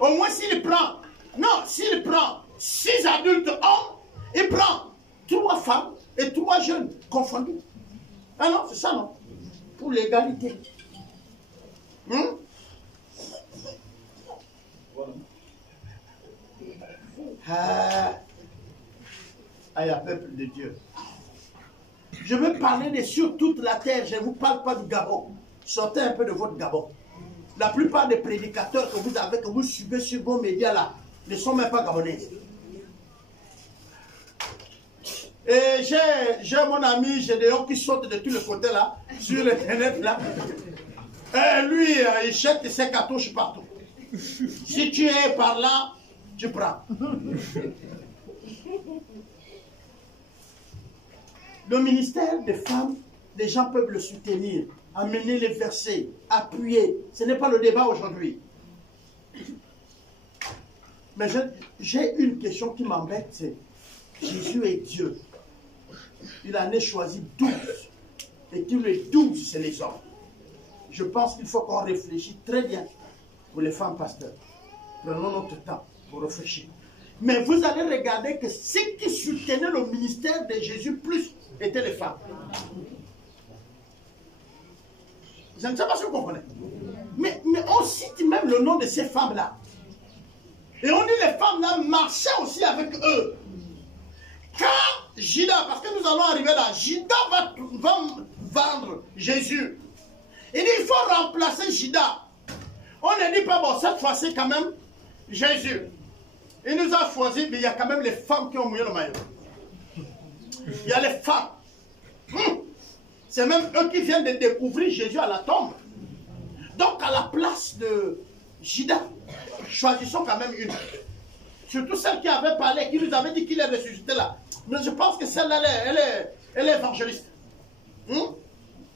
Au moins s'il prend, non, s'il prend 6 adultes hommes, il prend 3 femmes et 3 jeunes confondus. Ah non, c'est ça non? Pour l'égalité. Ah, il y a peuple de Dieu. Je veux parler de sur toute la terre. Je ne vous parle pas du Gabon. Sortez un peu de votre Gabon. La plupart des prédicateurs que vous avez, que vous suivez sur vos médias là, ne sont même pas gabonais. Et j'ai mon ami Gédéon qui saute de tous les côtés là, sur l'internet là. Et lui, il jette ses cartouches partout. Si tu es par là, tu prends. Le ministère des femmes, les gens peuvent le soutenir, amener les versets, appuyer. Ce n'est pas le débat aujourd'hui. Mais j'ai une question qui m'embête, c'est Jésus est Dieu. Il en a choisi 12. Et tous les 12, c'est les hommes. Je pense qu'il faut qu'on réfléchisse très bien pour les femmes pasteurs. Prenons notre temps pour réfléchir. Mais vous allez regarder que ceux qui soutenaient le ministère de Jésus plus étaient les femmes. Je ne sais pas si vous comprenez. Mais on cite même le nom de ces femmes-là. Et on dit les femmes-là marchaient aussi avec eux. Quand Judas, parce que nous allons arriver là, Judas va vendre Jésus. Il dit il faut remplacer Judas. On ne dit pas, bon, cette fois-ci quand même, Jésus. Il nous a choisi, mais il y a quand même les femmes qui ont mouillé le maillot. Il y a les femmes. C'est même eux qui viennent de découvrir Jésus à la tombe. Donc à la place de Judas, choisissons quand même une. Surtout celle qui avait parlé, qui nous avait dit qu'il est ressuscité là. Mais je pense que celle-là, elle est évangéliste.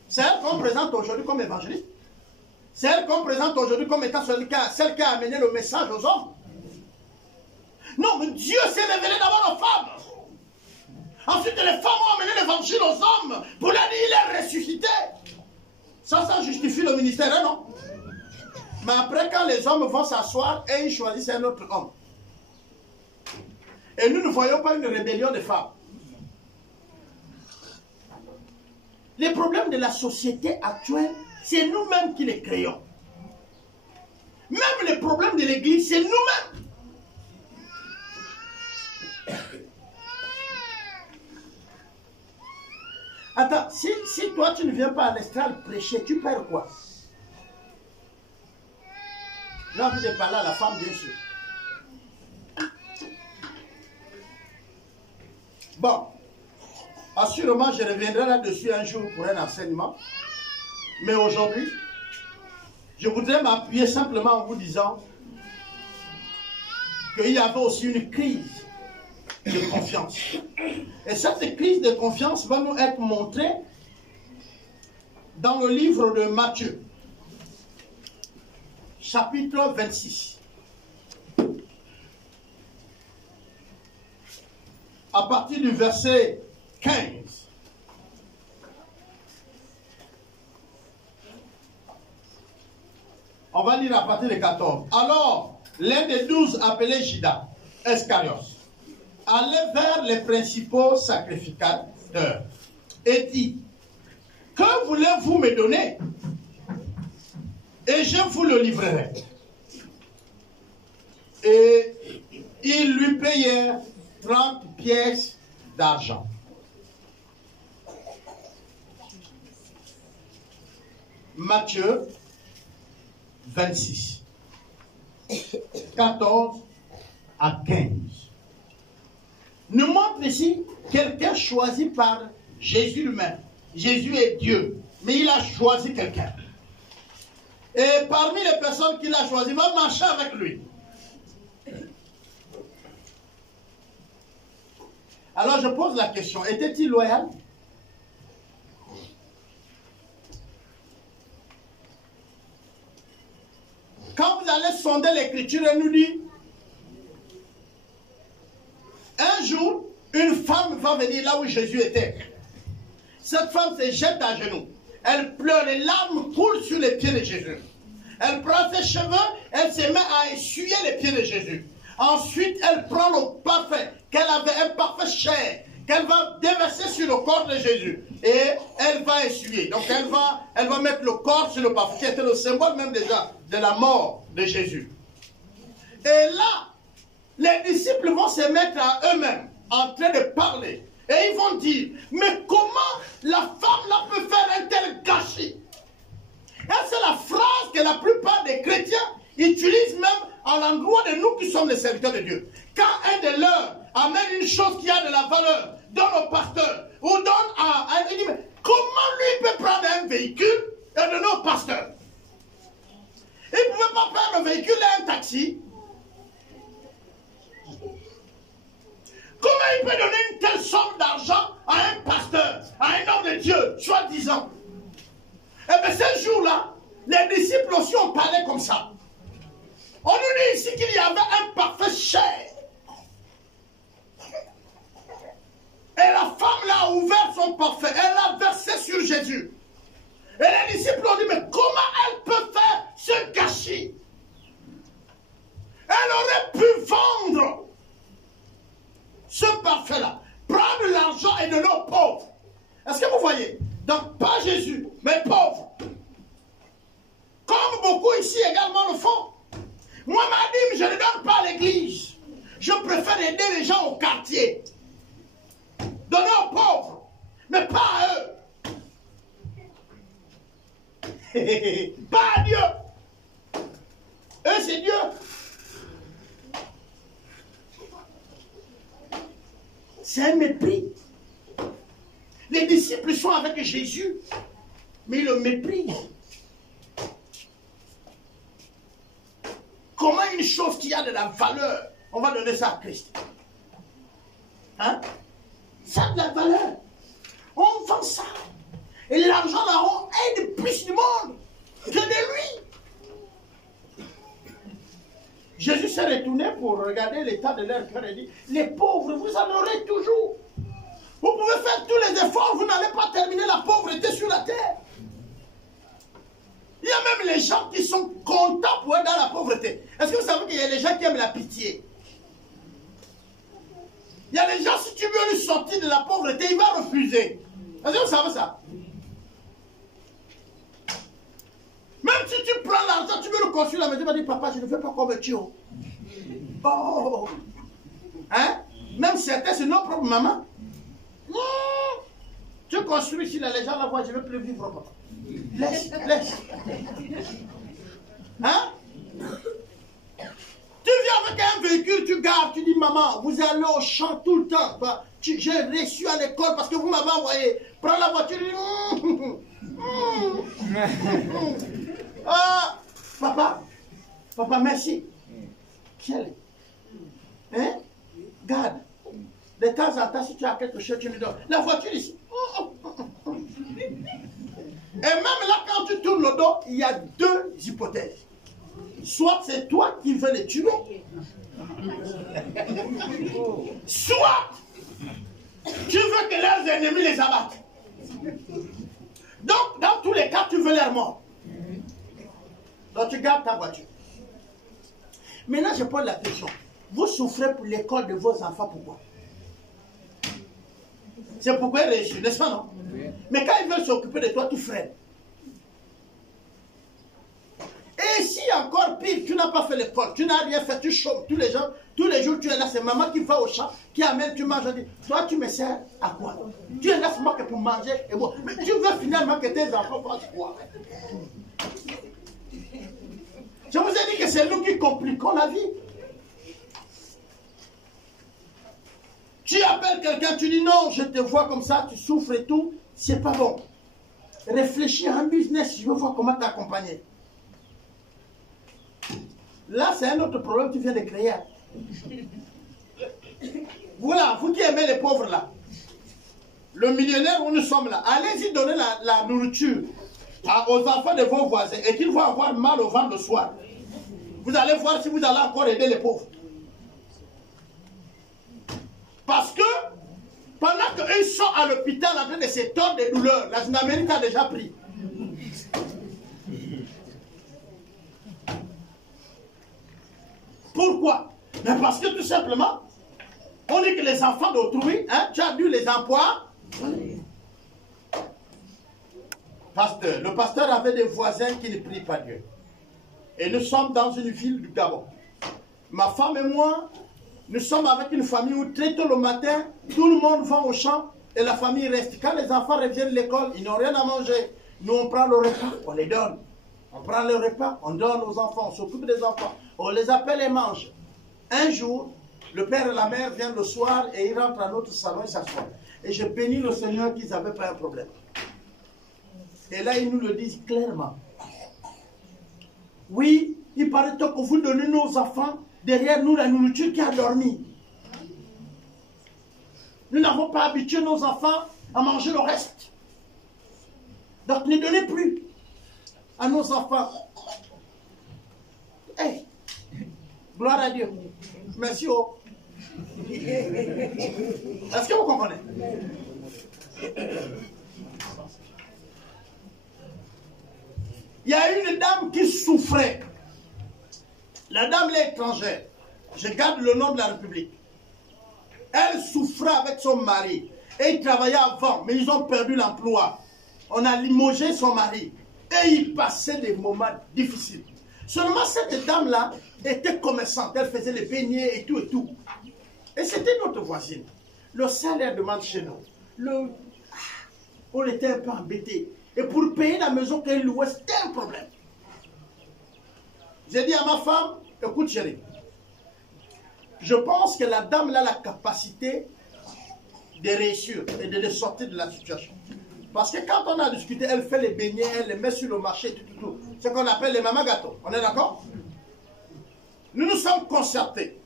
C'est elle qu'on présente aujourd'hui comme évangéliste. C'est elle qu'on présente aujourd'hui comme étant celle qui a amené le message aux hommes. Non, mais Dieu s'est révélé d'abord aux femmes. Ensuite, les femmes ont amené l'évangile aux hommes. Pour leur dire, il est ressuscité. Ça justifie le ministère, hein, non? Mais après, quand les hommes vont s'asseoir et ils choisissent un autre homme. Et nous ne voyons pas une rébellion des femmes. Les problèmes de la société actuelle, c'est nous-mêmes qui les créons. Même les problèmes de l'église, c'est nous-mêmes. Attends, si toi tu ne viens pas à l'estrade prêcher, tu perds quoi? J'ai envie de parler à la femme, bien sûr. Bon, assurément, je reviendrai là-dessus un jour pour un enseignement. Mais aujourd'hui, je voudrais m'appuyer simplement en vous disant qu'il y avait aussi une crise de confiance. Et cette crise de confiance va nous être montrée dans le livre de Matthieu, chapitre 26. À partir du verset 15. On va lire à partir de 14. Alors, l'un des 12 appelé Judas Iscariot allait vers les principaux sacrificateurs et dit: que voulez-vous me donner? Et je vous le livrerai. Et ils lui payèrent 30 pièces d'argent. Matthieu 26, 14 à 15. Nous montre ici quelqu'un choisi par Jésus lui-même. Jésus est Dieu, mais il a choisi quelqu'un. Et parmi les personnes qu'il a choisies, il va marcher avec lui. Alors je pose la question, était-il loyal? Quand vous allez sonder l'écriture, elle nous dit, un jour, une femme va venir là où Jésus était. Cette femme se jette à genoux. Elle pleure, les larmes coulent sur les pieds de Jésus. Elle prend ses cheveux, elle se met à essuyer les pieds de Jésus. Ensuite, elle prend le parfum, qu'elle avait un parfum cher, qu'elle va déverser sur le corps de Jésus. Et elle va essuyer. Donc elle va mettre le corps sur le parfum, qui était le symbole même déjà de la mort de Jésus. Et là, les disciples vont se mettre à eux-mêmes, en train de parler. Et ils vont dire, mais comment la femme là peut faire un tel gâchis? Et c'est la phrase que la plupart des chrétiens utilisent même à l'endroit de nous qui sommes les serviteurs de Dieu. Quand un de leurs amène une chose qui a de la valeur, donne au pasteur, ou donne à un... Il dit, mais comment lui peut prendre un véhicule et donner au pasteur? Il ne pouvait pas prendre le véhicule et un taxi. Comment il peut donner une telle somme d'argent à un pasteur, à un homme de Dieu, soi-disant? Eh bien, ce jour-là, les disciples aussi ont parlé comme ça. On nous dit ici qu'il y avait un parfum cher. Et la femme là a ouvert son parfum, elle l'a versé sur Jésus. Et les disciples ont dit, mais comment elle peut faire ce gâchis? Elle aurait pu vendre ce parfum-là, prendre l'argent et donner aux pauvres. Est-ce que vous voyez? Donc, pas Jésus, mais pauvres. Comme beaucoup ici également le font. Moi, ma dîme, je ne donne pas à l'église. Je préfère aider les gens au quartier. Donner aux pauvres, mais pas à eux. Pas à Dieu. Eux, c'est Dieu. C'est un mépris. Les disciples sont avec Jésus, mais ils le méprisent. Comment une chose qui a de la valeur, on va donner ça à Christ? Hein? Ça a de la valeur. On vend ça. Et l'argent là, on aide plus du monde que de lui. Jésus s'est retourné pour regarder l'état de leur cœur et dit, les pauvres, vous en aurez toujours. Vous pouvez faire tous les efforts, vous n'allez pas terminer la pauvreté sur la terre. Il y a même les gens qui sont contents pour être dans la pauvreté. Est-ce que vous savez qu'il y a des gens qui aiment la pitié? Il y a des gens, si tu veux lui sortir de la pauvreté, il va refuser. Est-ce que vous savez ça? Même si tu prends l'argent, tu veux le construire la maison, tu vas dire, papa, je ne fais pas comme tu. Oh! Hein? Même certains, c'est nos propres mamans. Tu construis ici, là, les gens la voient, je ne veux plus vivre, papa. Laisse, laisse. Hein? Tu viens avec un véhicule, tu gardes, tu dis, maman, vous allez au champ tout le temps. J'ai reçu à l'école parce que vous m'avez envoyé. Prends la voiture, ah, papa, merci. Quel? Hein? Garde. De temps en temps, si tu as quelque chose, tu me donnes. La voiture ici. Et même là, quand tu tournes le dos, il y a deux hypothèses. Soit c'est toi qui veux les tuer, soit tu veux que leurs ennemis les abattent. Donc, dans tous les cas, tu veux leur mort. Donc, tu gardes ta voiture. Maintenant, je pose la question. Vous souffrez pour l'école de vos enfants, pourquoi? C'est pourquoi ils réussissent, n'est-ce pas, non? Mais quand ils veulent s'occuper de toi, tu freines. Et si encore pire, tu n'as pas fait l'école, tu n'as rien fait, tu chômes tous les jours, tu es là, c'est maman qui va au champ, qui amène, tu manges, dit, toi tu me sers à quoi? Tu es là seulement que pour manger et bon. Mais tu veux finalement que tes enfants fassent quoi? Je vous ai dit que c'est nous qui compliquons la vie. Tu appelles quelqu'un, tu dis non, je te vois comme ça, tu souffres et tout, c'est pas bon. Réfléchis à un business, je veux voir comment t'accompagner. Là, c'est un autre problème que tu viens de créer. Voilà, vous qui aimez les pauvres là, le millionnaire où nous sommes là, allez-y donner la nourriture aux enfants de vos voisins et qu'ils vont avoir mal au ventre le soir. Vous allez voir si vous allez encore aider les pauvres. Parce que pendant qu'ils sont à l'hôpital en train de se tordre des douleurs, la gendarmerie a déjà pris. Pourquoi? Mais parce que tout simplement, on dit que les enfants d'autrui, hein, tu as dû les emplois. Pasteur, le pasteur avait des voisins qui ne prient pas Dieu. Et nous sommes dans une ville du Gabon. Ma femme et moi, nous sommes avec une famille où très tôt le matin, tout le monde va au champ et la famille reste. Quand les enfants reviennent de l'école, ils n'ont rien à manger. Nous, on prend le repas, on les donne. On prend le repas, on donne aux enfants, on s'occupe des enfants. On les appelle et mange. Un jour, le père et la mère viennent le soir et ils rentrent à notre salon et s'assoient. Et je bénis le Seigneur qu'ils n'avaient pas un problème. Et là, ils nous le disent clairement. Oui, il paraît que vous donnez nos enfants derrière nous la nourriture qui a dormi. Nous n'avons pas habitué nos enfants à manger le reste. Donc ne donnez plus à nos enfants. Hey, gloire à Dieu. Merci. Oh. Est-ce que vous comprenez? Il y a une dame qui souffrait. La dame est étrangère. Je garde le nom de la République. Elle souffrait avec son mari. Et il travaillait avant, mais ils ont perdu l'emploi. On a limogé son mari. Et il passait des moments difficiles. Seulement cette dame-là était commerçante. Elle faisait les beignets et tout et tout. Et c'était notre voisine. Le salaire demande chez nous. On était un peu embêtés. Et pour payer la maison qu'elle louait, c'était un problème. J'ai dit à ma femme, écoute chérie, je pense que la dame a la capacité de réussir et de sortir de la situation. Parce que quand on a discuté, elle fait les beignets, elle les met sur le marché, tout. Ce qu'on appelle les mamas gâteaux. On est d'accord? Nous nous sommes concertés.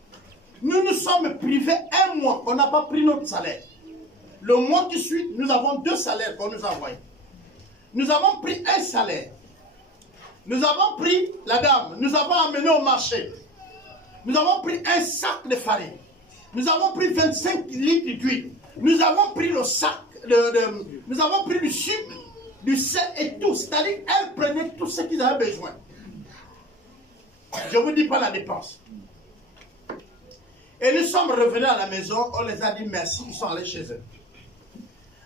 Nous nous sommes privés un mois. On n'a pas pris notre salaire. Le mois qui suit, nous avons 2 salaires qu'on nous a envoyés. Nous avons pris un salaire. Nous avons pris la dame. Nous avons amené au marché. Nous avons pris un sac de farine. Nous avons pris 25 litres d'huile. Nous avons pris le sac. Nous avons pris du sucre, du sel et tout. C'est-à-dire qu'elle prenait tout ce qu'ils avaient besoin. Je ne vous dis pas la dépense. Et nous sommes revenus à la maison. On les a dit merci. Ils sont allés chez eux.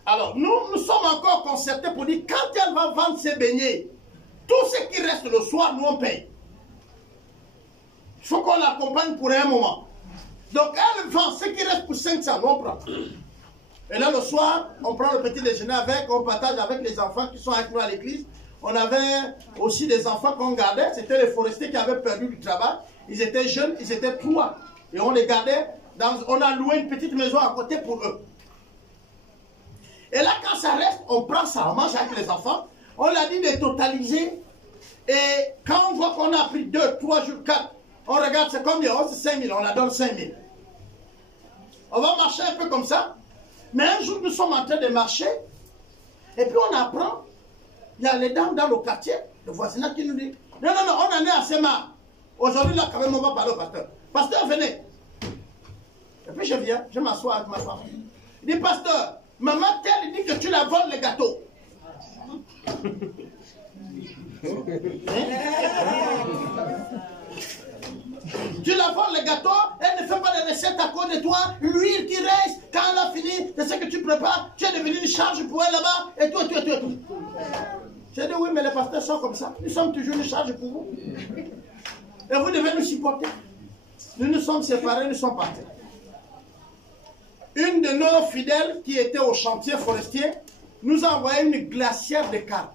Alors, nous sommes encore concertés pour dire quand elle va vendre ses beignets, tout ce qui reste le soir, nous on paye. Il faut qu'on l'accompagne pour un moment. Donc, elle vend ce qui reste pour 500, nous on prend. Et là, le soir, on prend le petit déjeuner avec, on partage avec les enfants qui sont avec nous à l'église. On avait aussi des enfants qu'on gardait. C'était les forestiers qui avaient perdu du travail. Ils étaient jeunes, ils étaient 3. Et on les gardait. On a loué une petite maison à côté pour eux. Et là, quand ça reste, on prend ça, on mange avec les enfants. On l'a dit de totaliser. Et quand on voit qu'on a pris 2, 3 jours, 4, on regarde c'est combien? Oh, c'est 5 000, on la donne 5 000. On va marcher un peu comme ça. Mais un jour, nous sommes en train de marcher. Et puis on apprend, il y a les dames dans le quartier, le voisinage qui nous dit, non, non, non, on en est assez marre. Aujourd'hui, là, quand même, on va parler au pasteur. Pasteur, venez. Et puis je viens, je m'assois avec ma femme. Il dit, pasteur, maman telle dit que tu la voles les gâteaux. Tu la voles les gâteaux, elle ne fait pas de recettes à cause de toi, l'huile qui reste, quand elle a fini de ce que tu prépares, tu es devenu une charge pour elle là-bas, et tout, et tout, et tout, et tout. J'ai dit, oui, mais les pasteurs sont comme ça. Nous sommes toujours une charge pour vous. Et vous devez nous supporter. Nous nous sommes séparés, nous sommes partis. Une de nos fidèles qui était au chantier forestier nous a envoyé une glacière de cartes.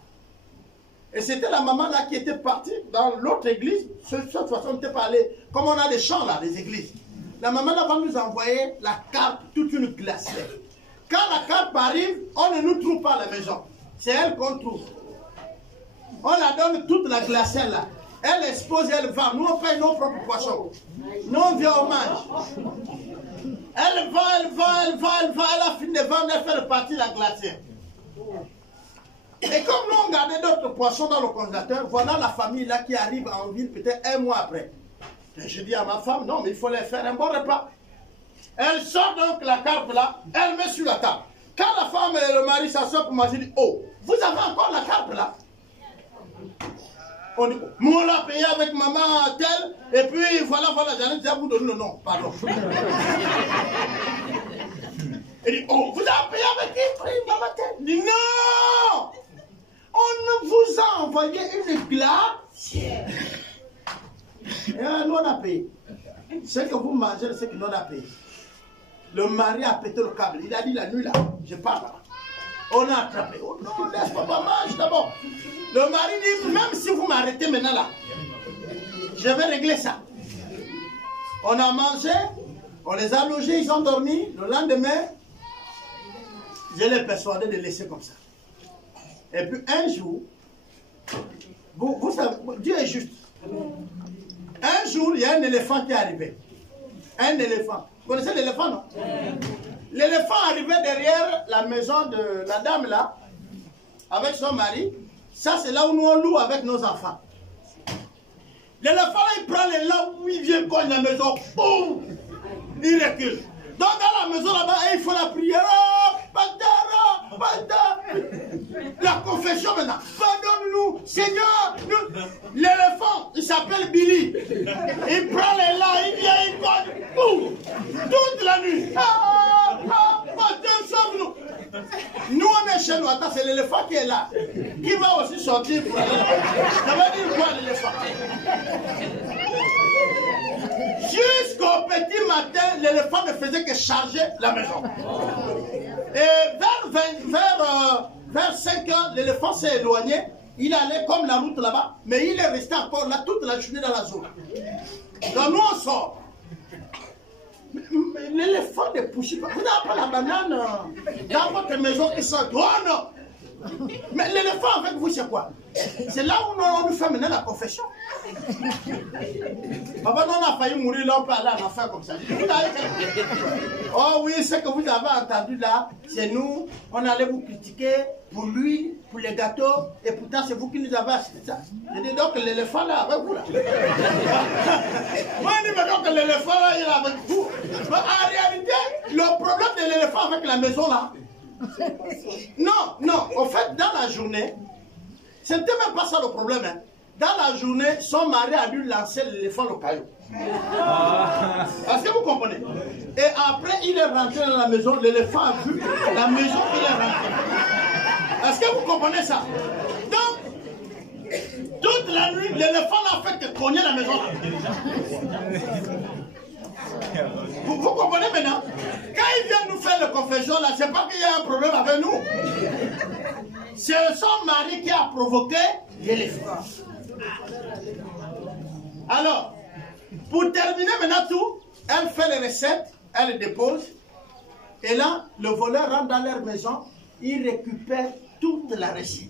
Et c'était la maman là qui était partie dans l'autre église. De cette façon, on n'était pas allé. Comme on a des champs là, des églises. La maman là va nous envoyer la carte, toute une glacière. Quand la carte arrive, on ne nous trouve pas à la maison. C'est elle qu'on trouve. On la donne toute la glacière là. Elle expose, elle vend. Nous on paye nos propres poissons. Nous on vient, on mange. Elle vend, elle vend, elle vend, elle vend. Elle a fini de vendre, elle fait repartir la glacière. Et comme nous on gardait d'autres poissons dans le congélateur, voilà la famille là qui arrive en ville peut-être un mois après. Et je dis à ma femme, non mais il faut leur faire un bon repas. Elle sort donc la carpe là, elle met sur la table. Quand la femme et le mari s'assoient pour manger, dit, oh, vous avez encore la carpe là? On dit, nous on l'a payé avec maman telle, et puis voilà, j'allais déjà vous donner le nom, pardon. Elle dit, oh, vous avez payé avec qui? Maman telle. Elle dit, non! On vous a envoyé une glacière. Et nous on a payé. Ce que vous mangez, c'est que nous on a payé. Le mari a pété le câble. Il a dit la nuit là, je pars là. On a attrapé. Oh non, laisse papa mange d'abord. Le mari dit, même si vous m'arrêtez maintenant là, je vais régler ça. On a mangé, on les a logés, ils ont dormi. Le lendemain, je les persuadé de laisser comme ça. Et puis un jour, vous savez, Dieu est juste. Un jour, il y a un éléphant qui est arrivé. Un éléphant. Vous connaissez l'éléphant, non? L'éléphant arrivait derrière la maison de la dame là, avec son mari. Ça, c'est là où nous on loue avec nos enfants. L'éléphant là, il prend les lampes, il vient cogne la maison, boum, il recule. Donc dans la maison là-bas, il faut la prière. La confession maintenant. Pardonne-nous, Seigneur. L'éléphant, il s'appelle Billy. Il prend les lampes, il vient, il cogne, boum, toute la nuit. Sauve-nous. Nous on est chez nous, attends, c'est l'éléphant qui est là. Qui va aussi sortir pour aller là-bas. Ça veut dire quoi l'éléphant? Jusqu'au petit matin, l'éléphant ne faisait que charger la maison. Et vers 5 heures, l'éléphant s'est éloigné. Il allait comme la route là-bas, mais il est resté encore là toute la journée dans la zone. Donc nous on sort. L'éléphant ne pousse pas. Vous n'avez pas la banane dans votre maison et ça. Oh non! Mais l'éléphant avec vous, c'est quoi? C'est là où on nous fait maintenant la confession. Papa, on a failli mourir là, on peut aller en affaire comme ça. Oh oui, ce que vous avez entendu là, c'est nous. On allait vous critiquer pour l'huile, pour les gâteaux, et pourtant c'est vous qui nous avez acheté ça. Je dis donc l'éléphant là avec vous là. Moi je dis mais donc l'éléphant là il est avec vous. Mais en réalité, le problème de l'éléphant avec la maison là, non, en fait dans la journée, ce n'était même pas ça le problème. Hein. Dans la journée, son mari a dû lancer l'éléphant au caillou. Est-ce que vous comprenez? Et après, il est rentré dans la maison, l'éléphant a vu la maison qu'il est rentré. Est-ce que vous comprenez ça? Donc, toute la nuit, l'éléphant n'a fait que cogner la maison. Vous comprenez maintenant? Quand il vient nous faire la confession, là, c'est pas qu'il y a un problème avec nous. C'est son mari qui a provoqué l'éléphant. Alors, pour terminer maintenant tout, elle fait les recettes, elle les dépose. Et là, le voleur rentre dans leur maison, il récupère toute la recette.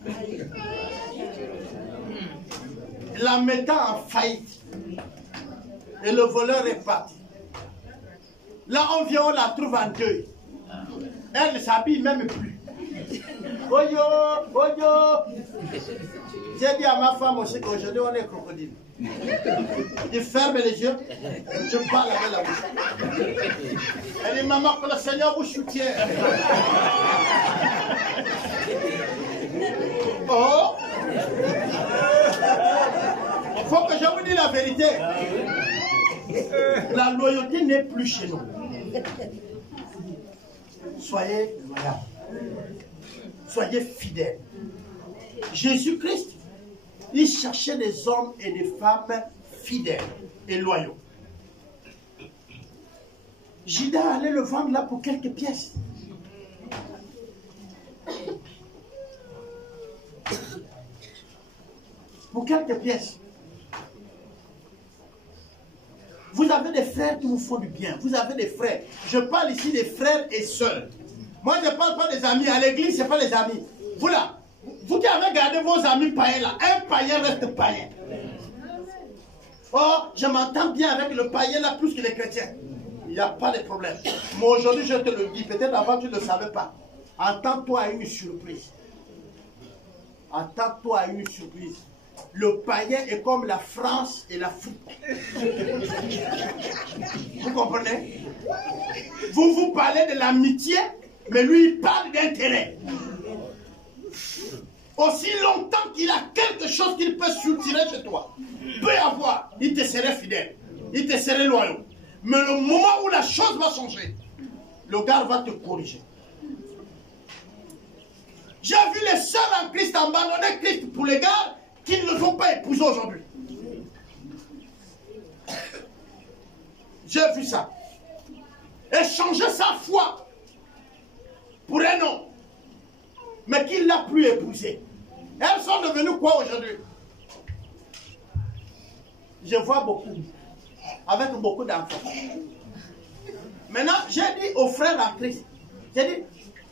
La mettant en faillite. Et le voleur est parti. Là, on vient, on la trouve en deuil. Elle ne s'habille même plus. Oyo, oyo. J'ai dit à ma femme aussi qu'aujourd'hui, on est crocodile. Il ferme les yeux, je parle avec la bouche. Elle dit, maman, que le Seigneur vous soutienne. Oh! Il faut que je vous dise la vérité. La loyauté n'est plus chez nous. Soyez loyaux. Soyez fidèles. Jésus-Christ, il cherchait des hommes et des femmes fidèles et loyaux. Judas allait le vendre là pour quelques pièces. Pour quelques pièces. Vous avez des frères qui vous font du bien. Vous avez des frères. Je parle ici des frères et sœurs. Moi, je ne parle pas des amis. À l'église, ce n'est pas les amis. Vous là, vous qui avez gardé vos amis païens là, un païen reste païen. Oh, je m'entends bien avec le païen là plus que les chrétiens. Il n'y a pas de problème. Mais aujourd'hui, je te le dis. Peut-être avant, tu ne le savais pas. Attends-toi à une surprise. Attends-toi à une surprise. Le païen est comme la France et l'Afrique. Vous comprenez? Vous vous parlez de l'amitié, mais lui il parle d'intérêt. Aussi longtemps qu'il a quelque chose qu'il peut soutirer chez toi, peut avoir, il te serait fidèle, il te serait loyal. Mais le moment où la chose va changer, le gars va te corriger. J'ai vu les sœurs en Christ abandonner Christ pour les gars qui ne le ont pas épousé aujourd'hui. J'ai vu ça. Échanger sa foi pour un homme, mais qu'il n'a plus épousé. Elles sont devenues quoi aujourd'hui? Je vois beaucoup, avec beaucoup d'enfants. Maintenant, j'ai dit aux frères en Christ, j'ai dit,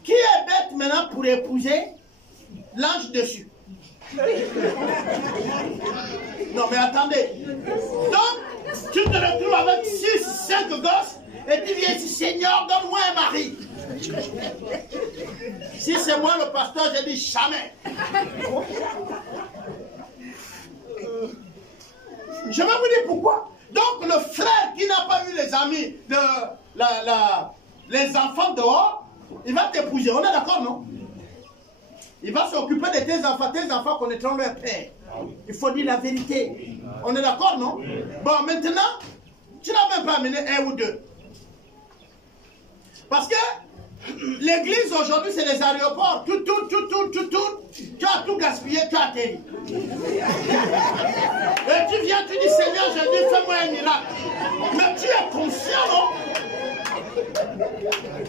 qui est bête maintenant pour épouser l'ange dessus? Non mais attendez. Donc, tu te retrouves avec 6, 5 gosses et tu viens dire, Seigneur, donne-moi un mari. Si c'est moi le pasteur, je dis jamais. Je vais vous dire pourquoi. Donc le frère qui n'a pas eu les amis de les enfants dehors, il va t'épouser. On est d'accord, non? Il va s'occuper de tes enfants connaîtront leur père. Il faut dire la vérité. On est d'accord, non? Bon, maintenant, tu n'as même pas amené un ou deux. Parce que l'église aujourd'hui, c'est les aéroports. Tu tournes. Tu as tout gaspillé, tu as atterri. Et tu viens, tu dis, Seigneur, je dis, fais-moi un miracle. Mais tu es conscient, non?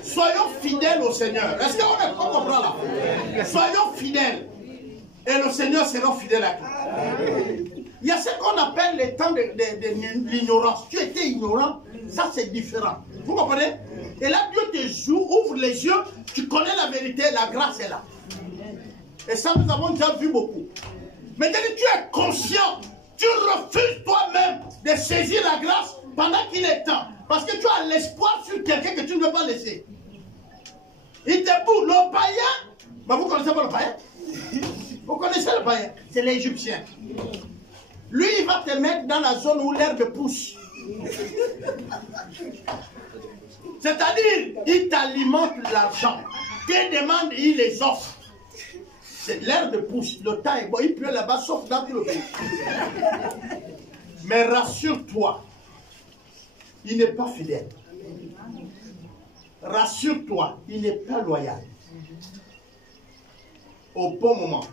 Soyons fidèles au Seigneur. Est-ce qu'on comprend là? Soyons fidèles. Et le Seigneur sera fidèle à toi. Il y a ce qu'on appelle les temps de l'ignorance. Tu étais ignorant, ça c'est différent. Vous comprenez? Et là, Dieu te ouvre les yeux, tu connais la vérité, la grâce est là. Et ça, nous avons déjà vu beaucoup. Mais dès que tu es conscient, tu refuses toi-même de saisir la grâce pendant qu'il est temps. Parce que tu as l'espoir sur quelqu'un que tu ne veux pas laisser. Il te boue. Le païen, bah vous connaissez pas le païen? Vous connaissez le païen? C'est l'Égyptien. Lui, il va te mettre dans la zone où l'herbe pousse. C'est-à-dire, il t'alimente l'argent. Tes demandes, il les offre. C'est l'herbe pousse. Le temps est bon. Il pleut là-bas, sauf dans tout le pays. Mais rassure-toi, il n'est pas fidèle. Rassure-toi, il n'est pas loyal. Au bon moment,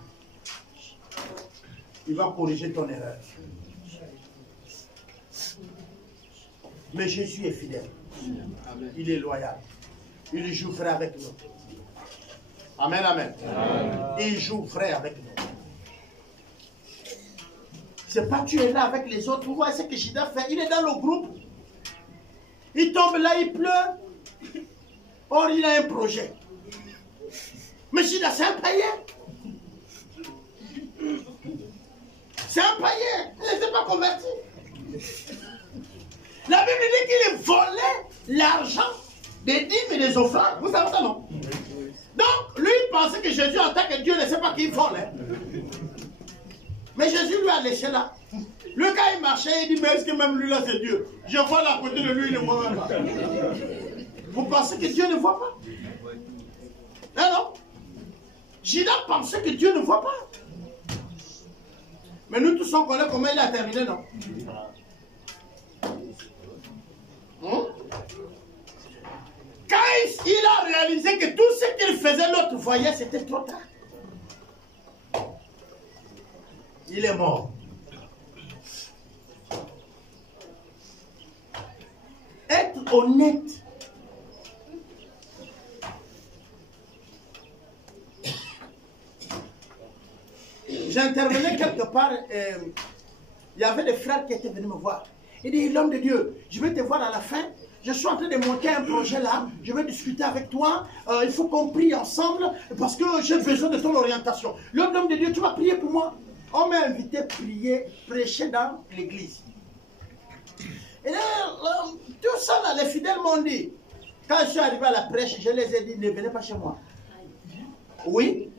il va corriger ton erreur. Mais Jésus est fidèle. Il est loyal. Il joue vrai avec nous. Amen, amen. Il joue vrai avec nous. C'est pas tu es là avec les autres. Vous voyez ce que Judas fait. Il est dans le groupe. Il tombe là, il pleure. Or, il a un projet. Mais Judas, c'est un païen. C'est un païen. Il n'était pas converti. La Bible dit qu'il est volé l'argent des dîmes et des offrandes. Vous savez ça, non? Donc, lui, il pensait que Jésus, en tant que Dieu, ne sait pas qu'il vole. Hein? Mais Jésus lui a laissé là. Le gars, il marchait, il dit, mais est-ce que même lui là, c'est Dieu? Je vois là à côté de lui, il ne voit même pas. Vous pensez que Dieu ne voit pas? Non, non. Judas pensait que Dieu ne voit pas. Mais nous tous, on connaît comment il a terminé, non? Quand il a réalisé que tout ce qu'il faisait, l'autre voyait, c'était trop tard. Il est mort. Être honnête. J'intervenais quelque part, il y avait des frères qui étaient venus me voir. Il dit, l'homme de Dieu, je vais te voir à la fin. Je suis en train de monter un projet là. Je vais discuter avec toi. Il faut qu'on prie ensemble parce que j'ai besoin de ton orientation. L'homme de Dieu, tu vas prier pour moi. On m'a invité à prier, prêcher dans l'église. Et là, tout ça, là, les fidèles m'ont dit, quand je suis arrivé à la prêche, je les ai dit, ne venez pas chez moi. Oui.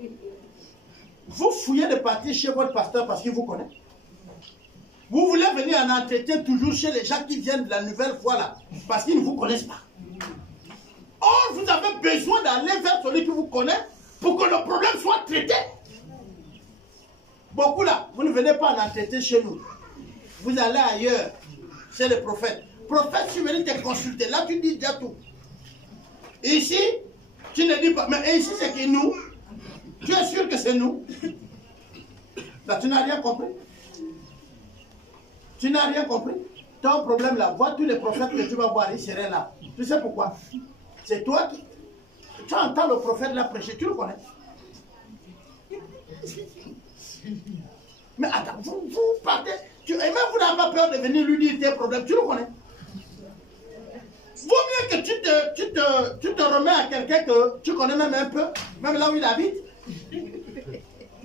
Vous fouillez de partir chez votre pasteur parce qu'il vous connaît. Vous voulez venir en entretien toujours chez les gens qui viennent de la nouvelle foi là, parce qu'ils ne vous connaissent pas. Or, vous avez besoin d'aller vers celui qui vous connaît pour que le problème soit traité. Beaucoup là, vous ne venez pas en entretien chez nous. Vous allez ailleurs, chez les prophètes. Prophète, tu veux te consulter. Là, tu dis déjà tout. Ici, tu ne dis pas. Mais ici, c'est que nous. Tu es sûr que c'est nous? Là, tu n'as rien compris. Tu n'as rien compris. Ton problème là, vois tous les prophètes que tu vas voir, ils seraient là. Tu sais pourquoi? C'est toi qui... Tu entends le prophète là prêcher, tu le connais. Mais attends, vous partez... Et même vous n'avez pas peur de venir lui dire tes problèmes, tu le connais. Vaut mieux que tu te remets à quelqu'un que tu connais même un peu, même là où il habite.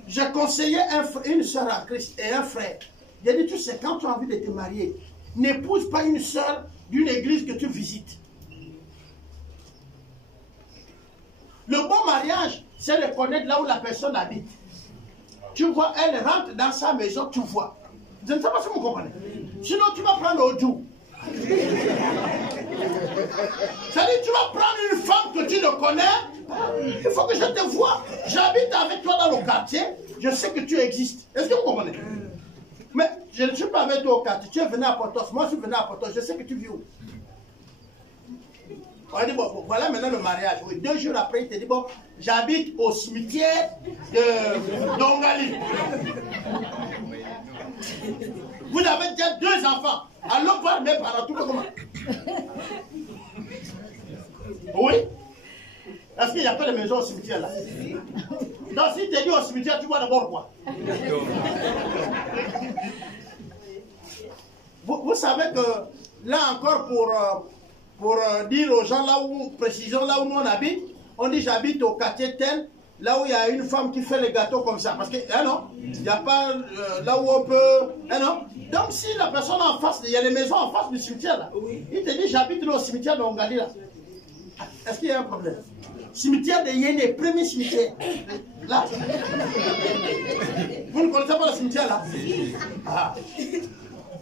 J'ai conseillé une soeur à Christ et un frère. J'ai dit, tu sais, quand tu as envie de te marier, n'épouse pas une soeur d'une église que tu visites. Le bon mariage, c'est de connaître là où la personne habite. Tu vois, elle rentre dans sa maison, tu vois. Je ne sais pas si vous comprenez. Sinon, tu vas prendre au jour. C'est-à-dire, tu vas prendre une femme que tu ne connais. Il faut que je te voie. J'habite avec toi dans le quartier. Je sais que tu existes. Est-ce que vous comprenez? Mais je ne suis pas avec toi au quartier. Tu es venu à Portos. Moi, je suis venu à Portos. Je sais que tu vis où. On a dit, bon, voilà maintenant le mariage. Oui, 2 jours après, il te dit, bon, j'habite au cimetière de Dongali. Vous avez déjà 2 enfants. Allons voir mes parents, tout le monde. Oui? Est-ce qu'il n'y a pas de maison au cimetière là? Donc si tu es dit au cimetière, tu vois d'abord quoi? Vous savez que là encore pour dire aux gens là où, précisons là où nous on habite, on dit j'habite au quartier tel, là où il y a une femme qui fait les gâteaux comme ça. Parce que, non, il n'y a pas là où on peut, non. Donc si la personne en face, il y a les maisons en face du cimetière là, il te dit j'habite au cimetière de Ongali là. Est-ce qu'il y a un problème? Cimetière de Yéné, premier cimetière. Là. Vous ne connaissez pas le cimetière là? Ah.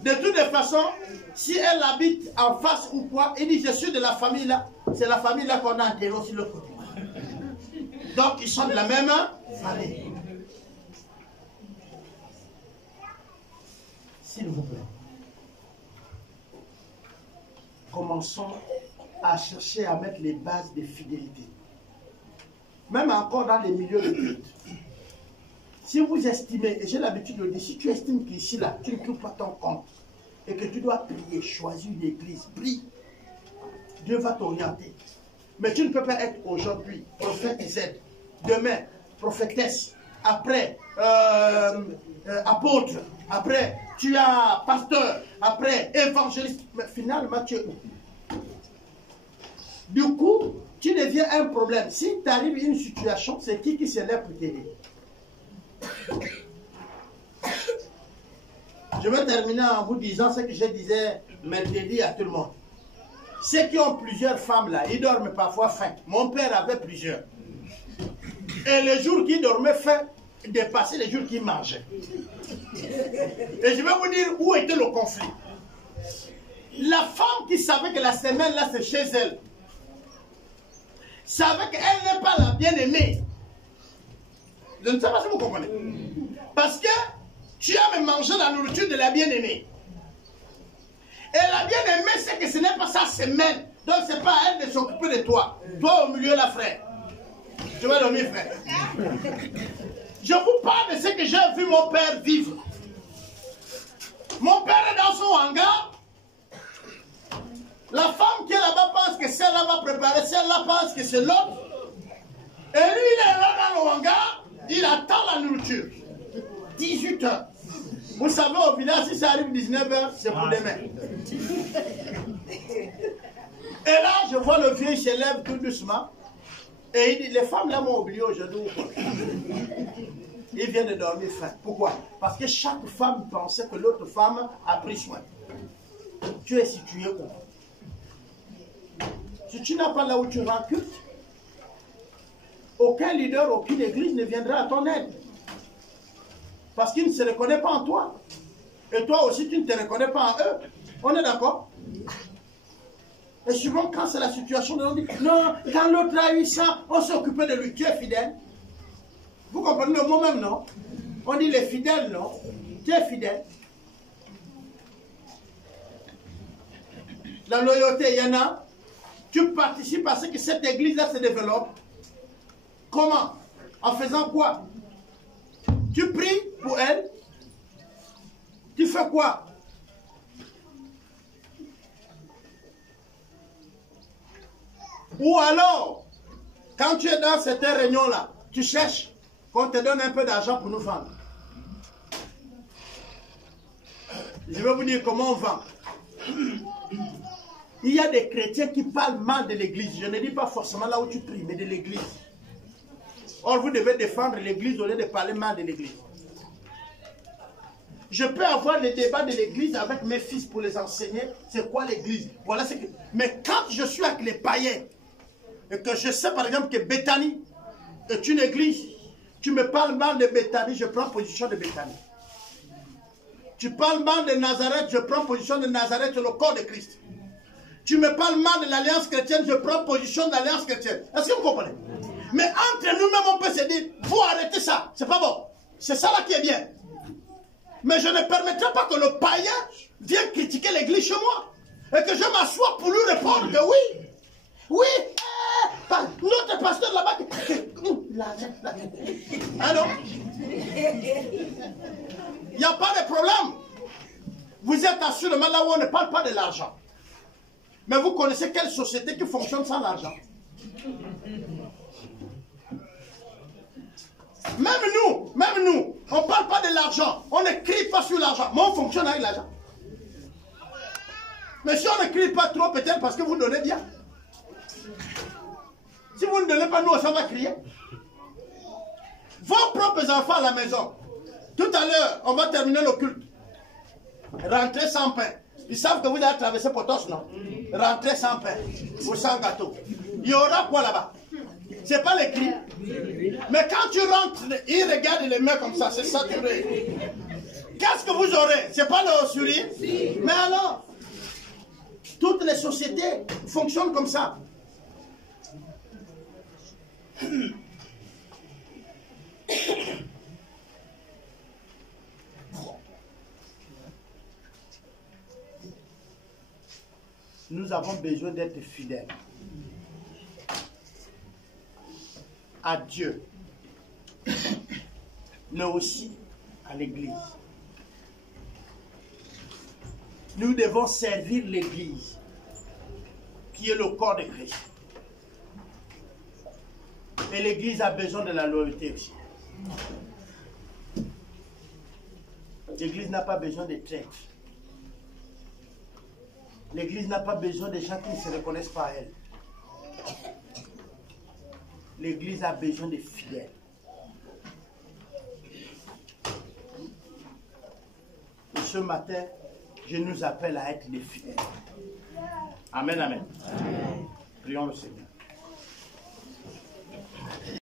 De toutes les façons, si elle habite en face ou quoi, il dit je suis de la famille là, c'est la famille là qu'on a enterré sur le côté. Donc ils sont de la même famille. S'il vous plaît, commençons à chercher à mettre les bases de fidélité. Même encore dans les milieux de culte. Si vous estimez, et j'ai l'habitude de dire, si tu estimes qu'ici, là, tu ne trouves pas ton compte, et que tu dois prier, choisir une église, prie, Dieu va t'orienter. Mais tu ne peux pas être aujourd'hui prophète Z, demain prophétesse, après apôtre, après tu as pasteur, après évangéliste, mais finalement tu es où? Du coup, tu deviens un problème. Si tu arrives à une situation, c'est qui se lève pour t'aider? Je vais terminer en vous disant ce que je disais mercredi à tout le monde. Ceux qui ont plusieurs femmes là, ils dorment parfois faim. Mon père avait plusieurs. Et les jours qu'il dormait faim dépassaient les jours qu'il mangeait. Et je vais vous dire où était le conflit. La femme qui savait que la semaine là c'est chez elle, savait qu'elle n'est pas la bien-aimée. Je ne sais pas si vous comprenez. Parce que tu aimes manger la nourriture de la bien-aimée. Et la bien-aimée sait que ce n'est pas sa semaine. Donc ce n'est pas à elle de s'occuper de toi. Toi au milieu là, frère. Tu vas dormir, frère. Je vous parle de ce que j'ai vu mon père vivre. Mon père est dans son hangar. La femme qui est là-bas pense que celle-là va préparer, celle-là pense que c'est l'autre. Et lui, il est là dans le hangar, il attend la nourriture. 18 heures. Vous savez, au village, si ça arrive 19 heures, c'est pour demain. Et là, je vois le vieux, il se lève tout doucement. Et il dit, les femmes là m'ont oublié aujourd'hui. Il vient de dormir faim. Pourquoi? Parce que chaque femme pensait que l'autre femme a pris soin. Tu es situé où? Si tu n'as pas là où tu rends culte, aucun leader, aucune église ne viendra à ton aide. Parce qu'il ne se reconnaît pas en toi. Et toi aussi, tu ne te reconnais pas en eux. On est d'accord? Et souvent, quand c'est la situation, on dit, non, quand l'autre a eu ça, on s'est occupé de lui. Tu es fidèle. Vous comprenez le mot même, non? On dit les fidèles, non? Tu es fidèle. La loyauté, il y en a. Tu participes à ce que cette église-là se développe. Comment? En faisant quoi? Tu pries pour elle. Tu fais quoi? Ou alors, quand tu es dans cette réunion-là, tu cherches qu'on te donne un peu d'argent pour nous vendre. Je vais vous dire comment on vend. Il y a des chrétiens qui parlent mal de l'église. Je ne dis pas forcément là où tu pries, mais de l'église. Or, vous devez défendre l'église au lieu de parler mal de l'église. Je peux avoir des débats de l'église avec mes fils pour les enseigner. C'est quoi l'église? Voilà ce que... Mais quand je suis avec les païens, et que je sais par exemple que Béthanie est une église, tu me parles mal de Béthanie, je prends position de Béthanie. Tu parles mal de Nazareth, je prends position de Nazareth, le corps de Christ. Tu me parles mal de l'alliance chrétienne, je prends position de l'alliance chrétienne. Est-ce que vous comprenez? Mais entre nous-mêmes, on peut se dire, vous arrêtez ça, c'est pas bon. C'est ça là qui est bien. Mais je ne permettrai pas que le païen vienne critiquer l'église chez moi. Et que je m'assoie pour lui répondre que oui. Oui, notre pasteur là-bas. Ah non? Il n'y a pas de problème. Vous êtes assurément là où on ne parle pas de l'argent. Mais vous connaissez quelle société qui fonctionne sans l'argent? Même nous, on ne parle pas de l'argent. On ne crie pas sur l'argent. Mais on fonctionne avec l'argent. Mais si on ne crie pas trop, peut-être parce que vous donnez bien. Si vous ne donnez pas, nous, ça va crier. Vos propres enfants à la maison. Tout à l'heure, on va terminer le culte. Rentrez sans pain. Ils savent que vous allez traverser Potos, non? Rentrez sans pain ou sans gâteau. Il y aura quoi là-bas? Ce n'est pas les cris. Mais quand tu rentres, ils regardent les mains comme ça, c'est saturé. Qu'est-ce que vous aurez? Ce n'est pas le sourire? Mais alors, toutes les sociétés fonctionnent comme ça. Nous avons besoin d'être fidèles à Dieu, mais aussi à l'Église. Nous devons servir l'Église, qui est le corps de Christ. Et l'Église a besoin de la loyauté aussi. L'Église n'a pas besoin de traîtres. L'Église n'a pas besoin de gens qui ne se reconnaissent pas à elle. L'Église a besoin de fidèles. Et ce matin, je nous appelle à être des fidèles. Amen, amen. Prions le Seigneur.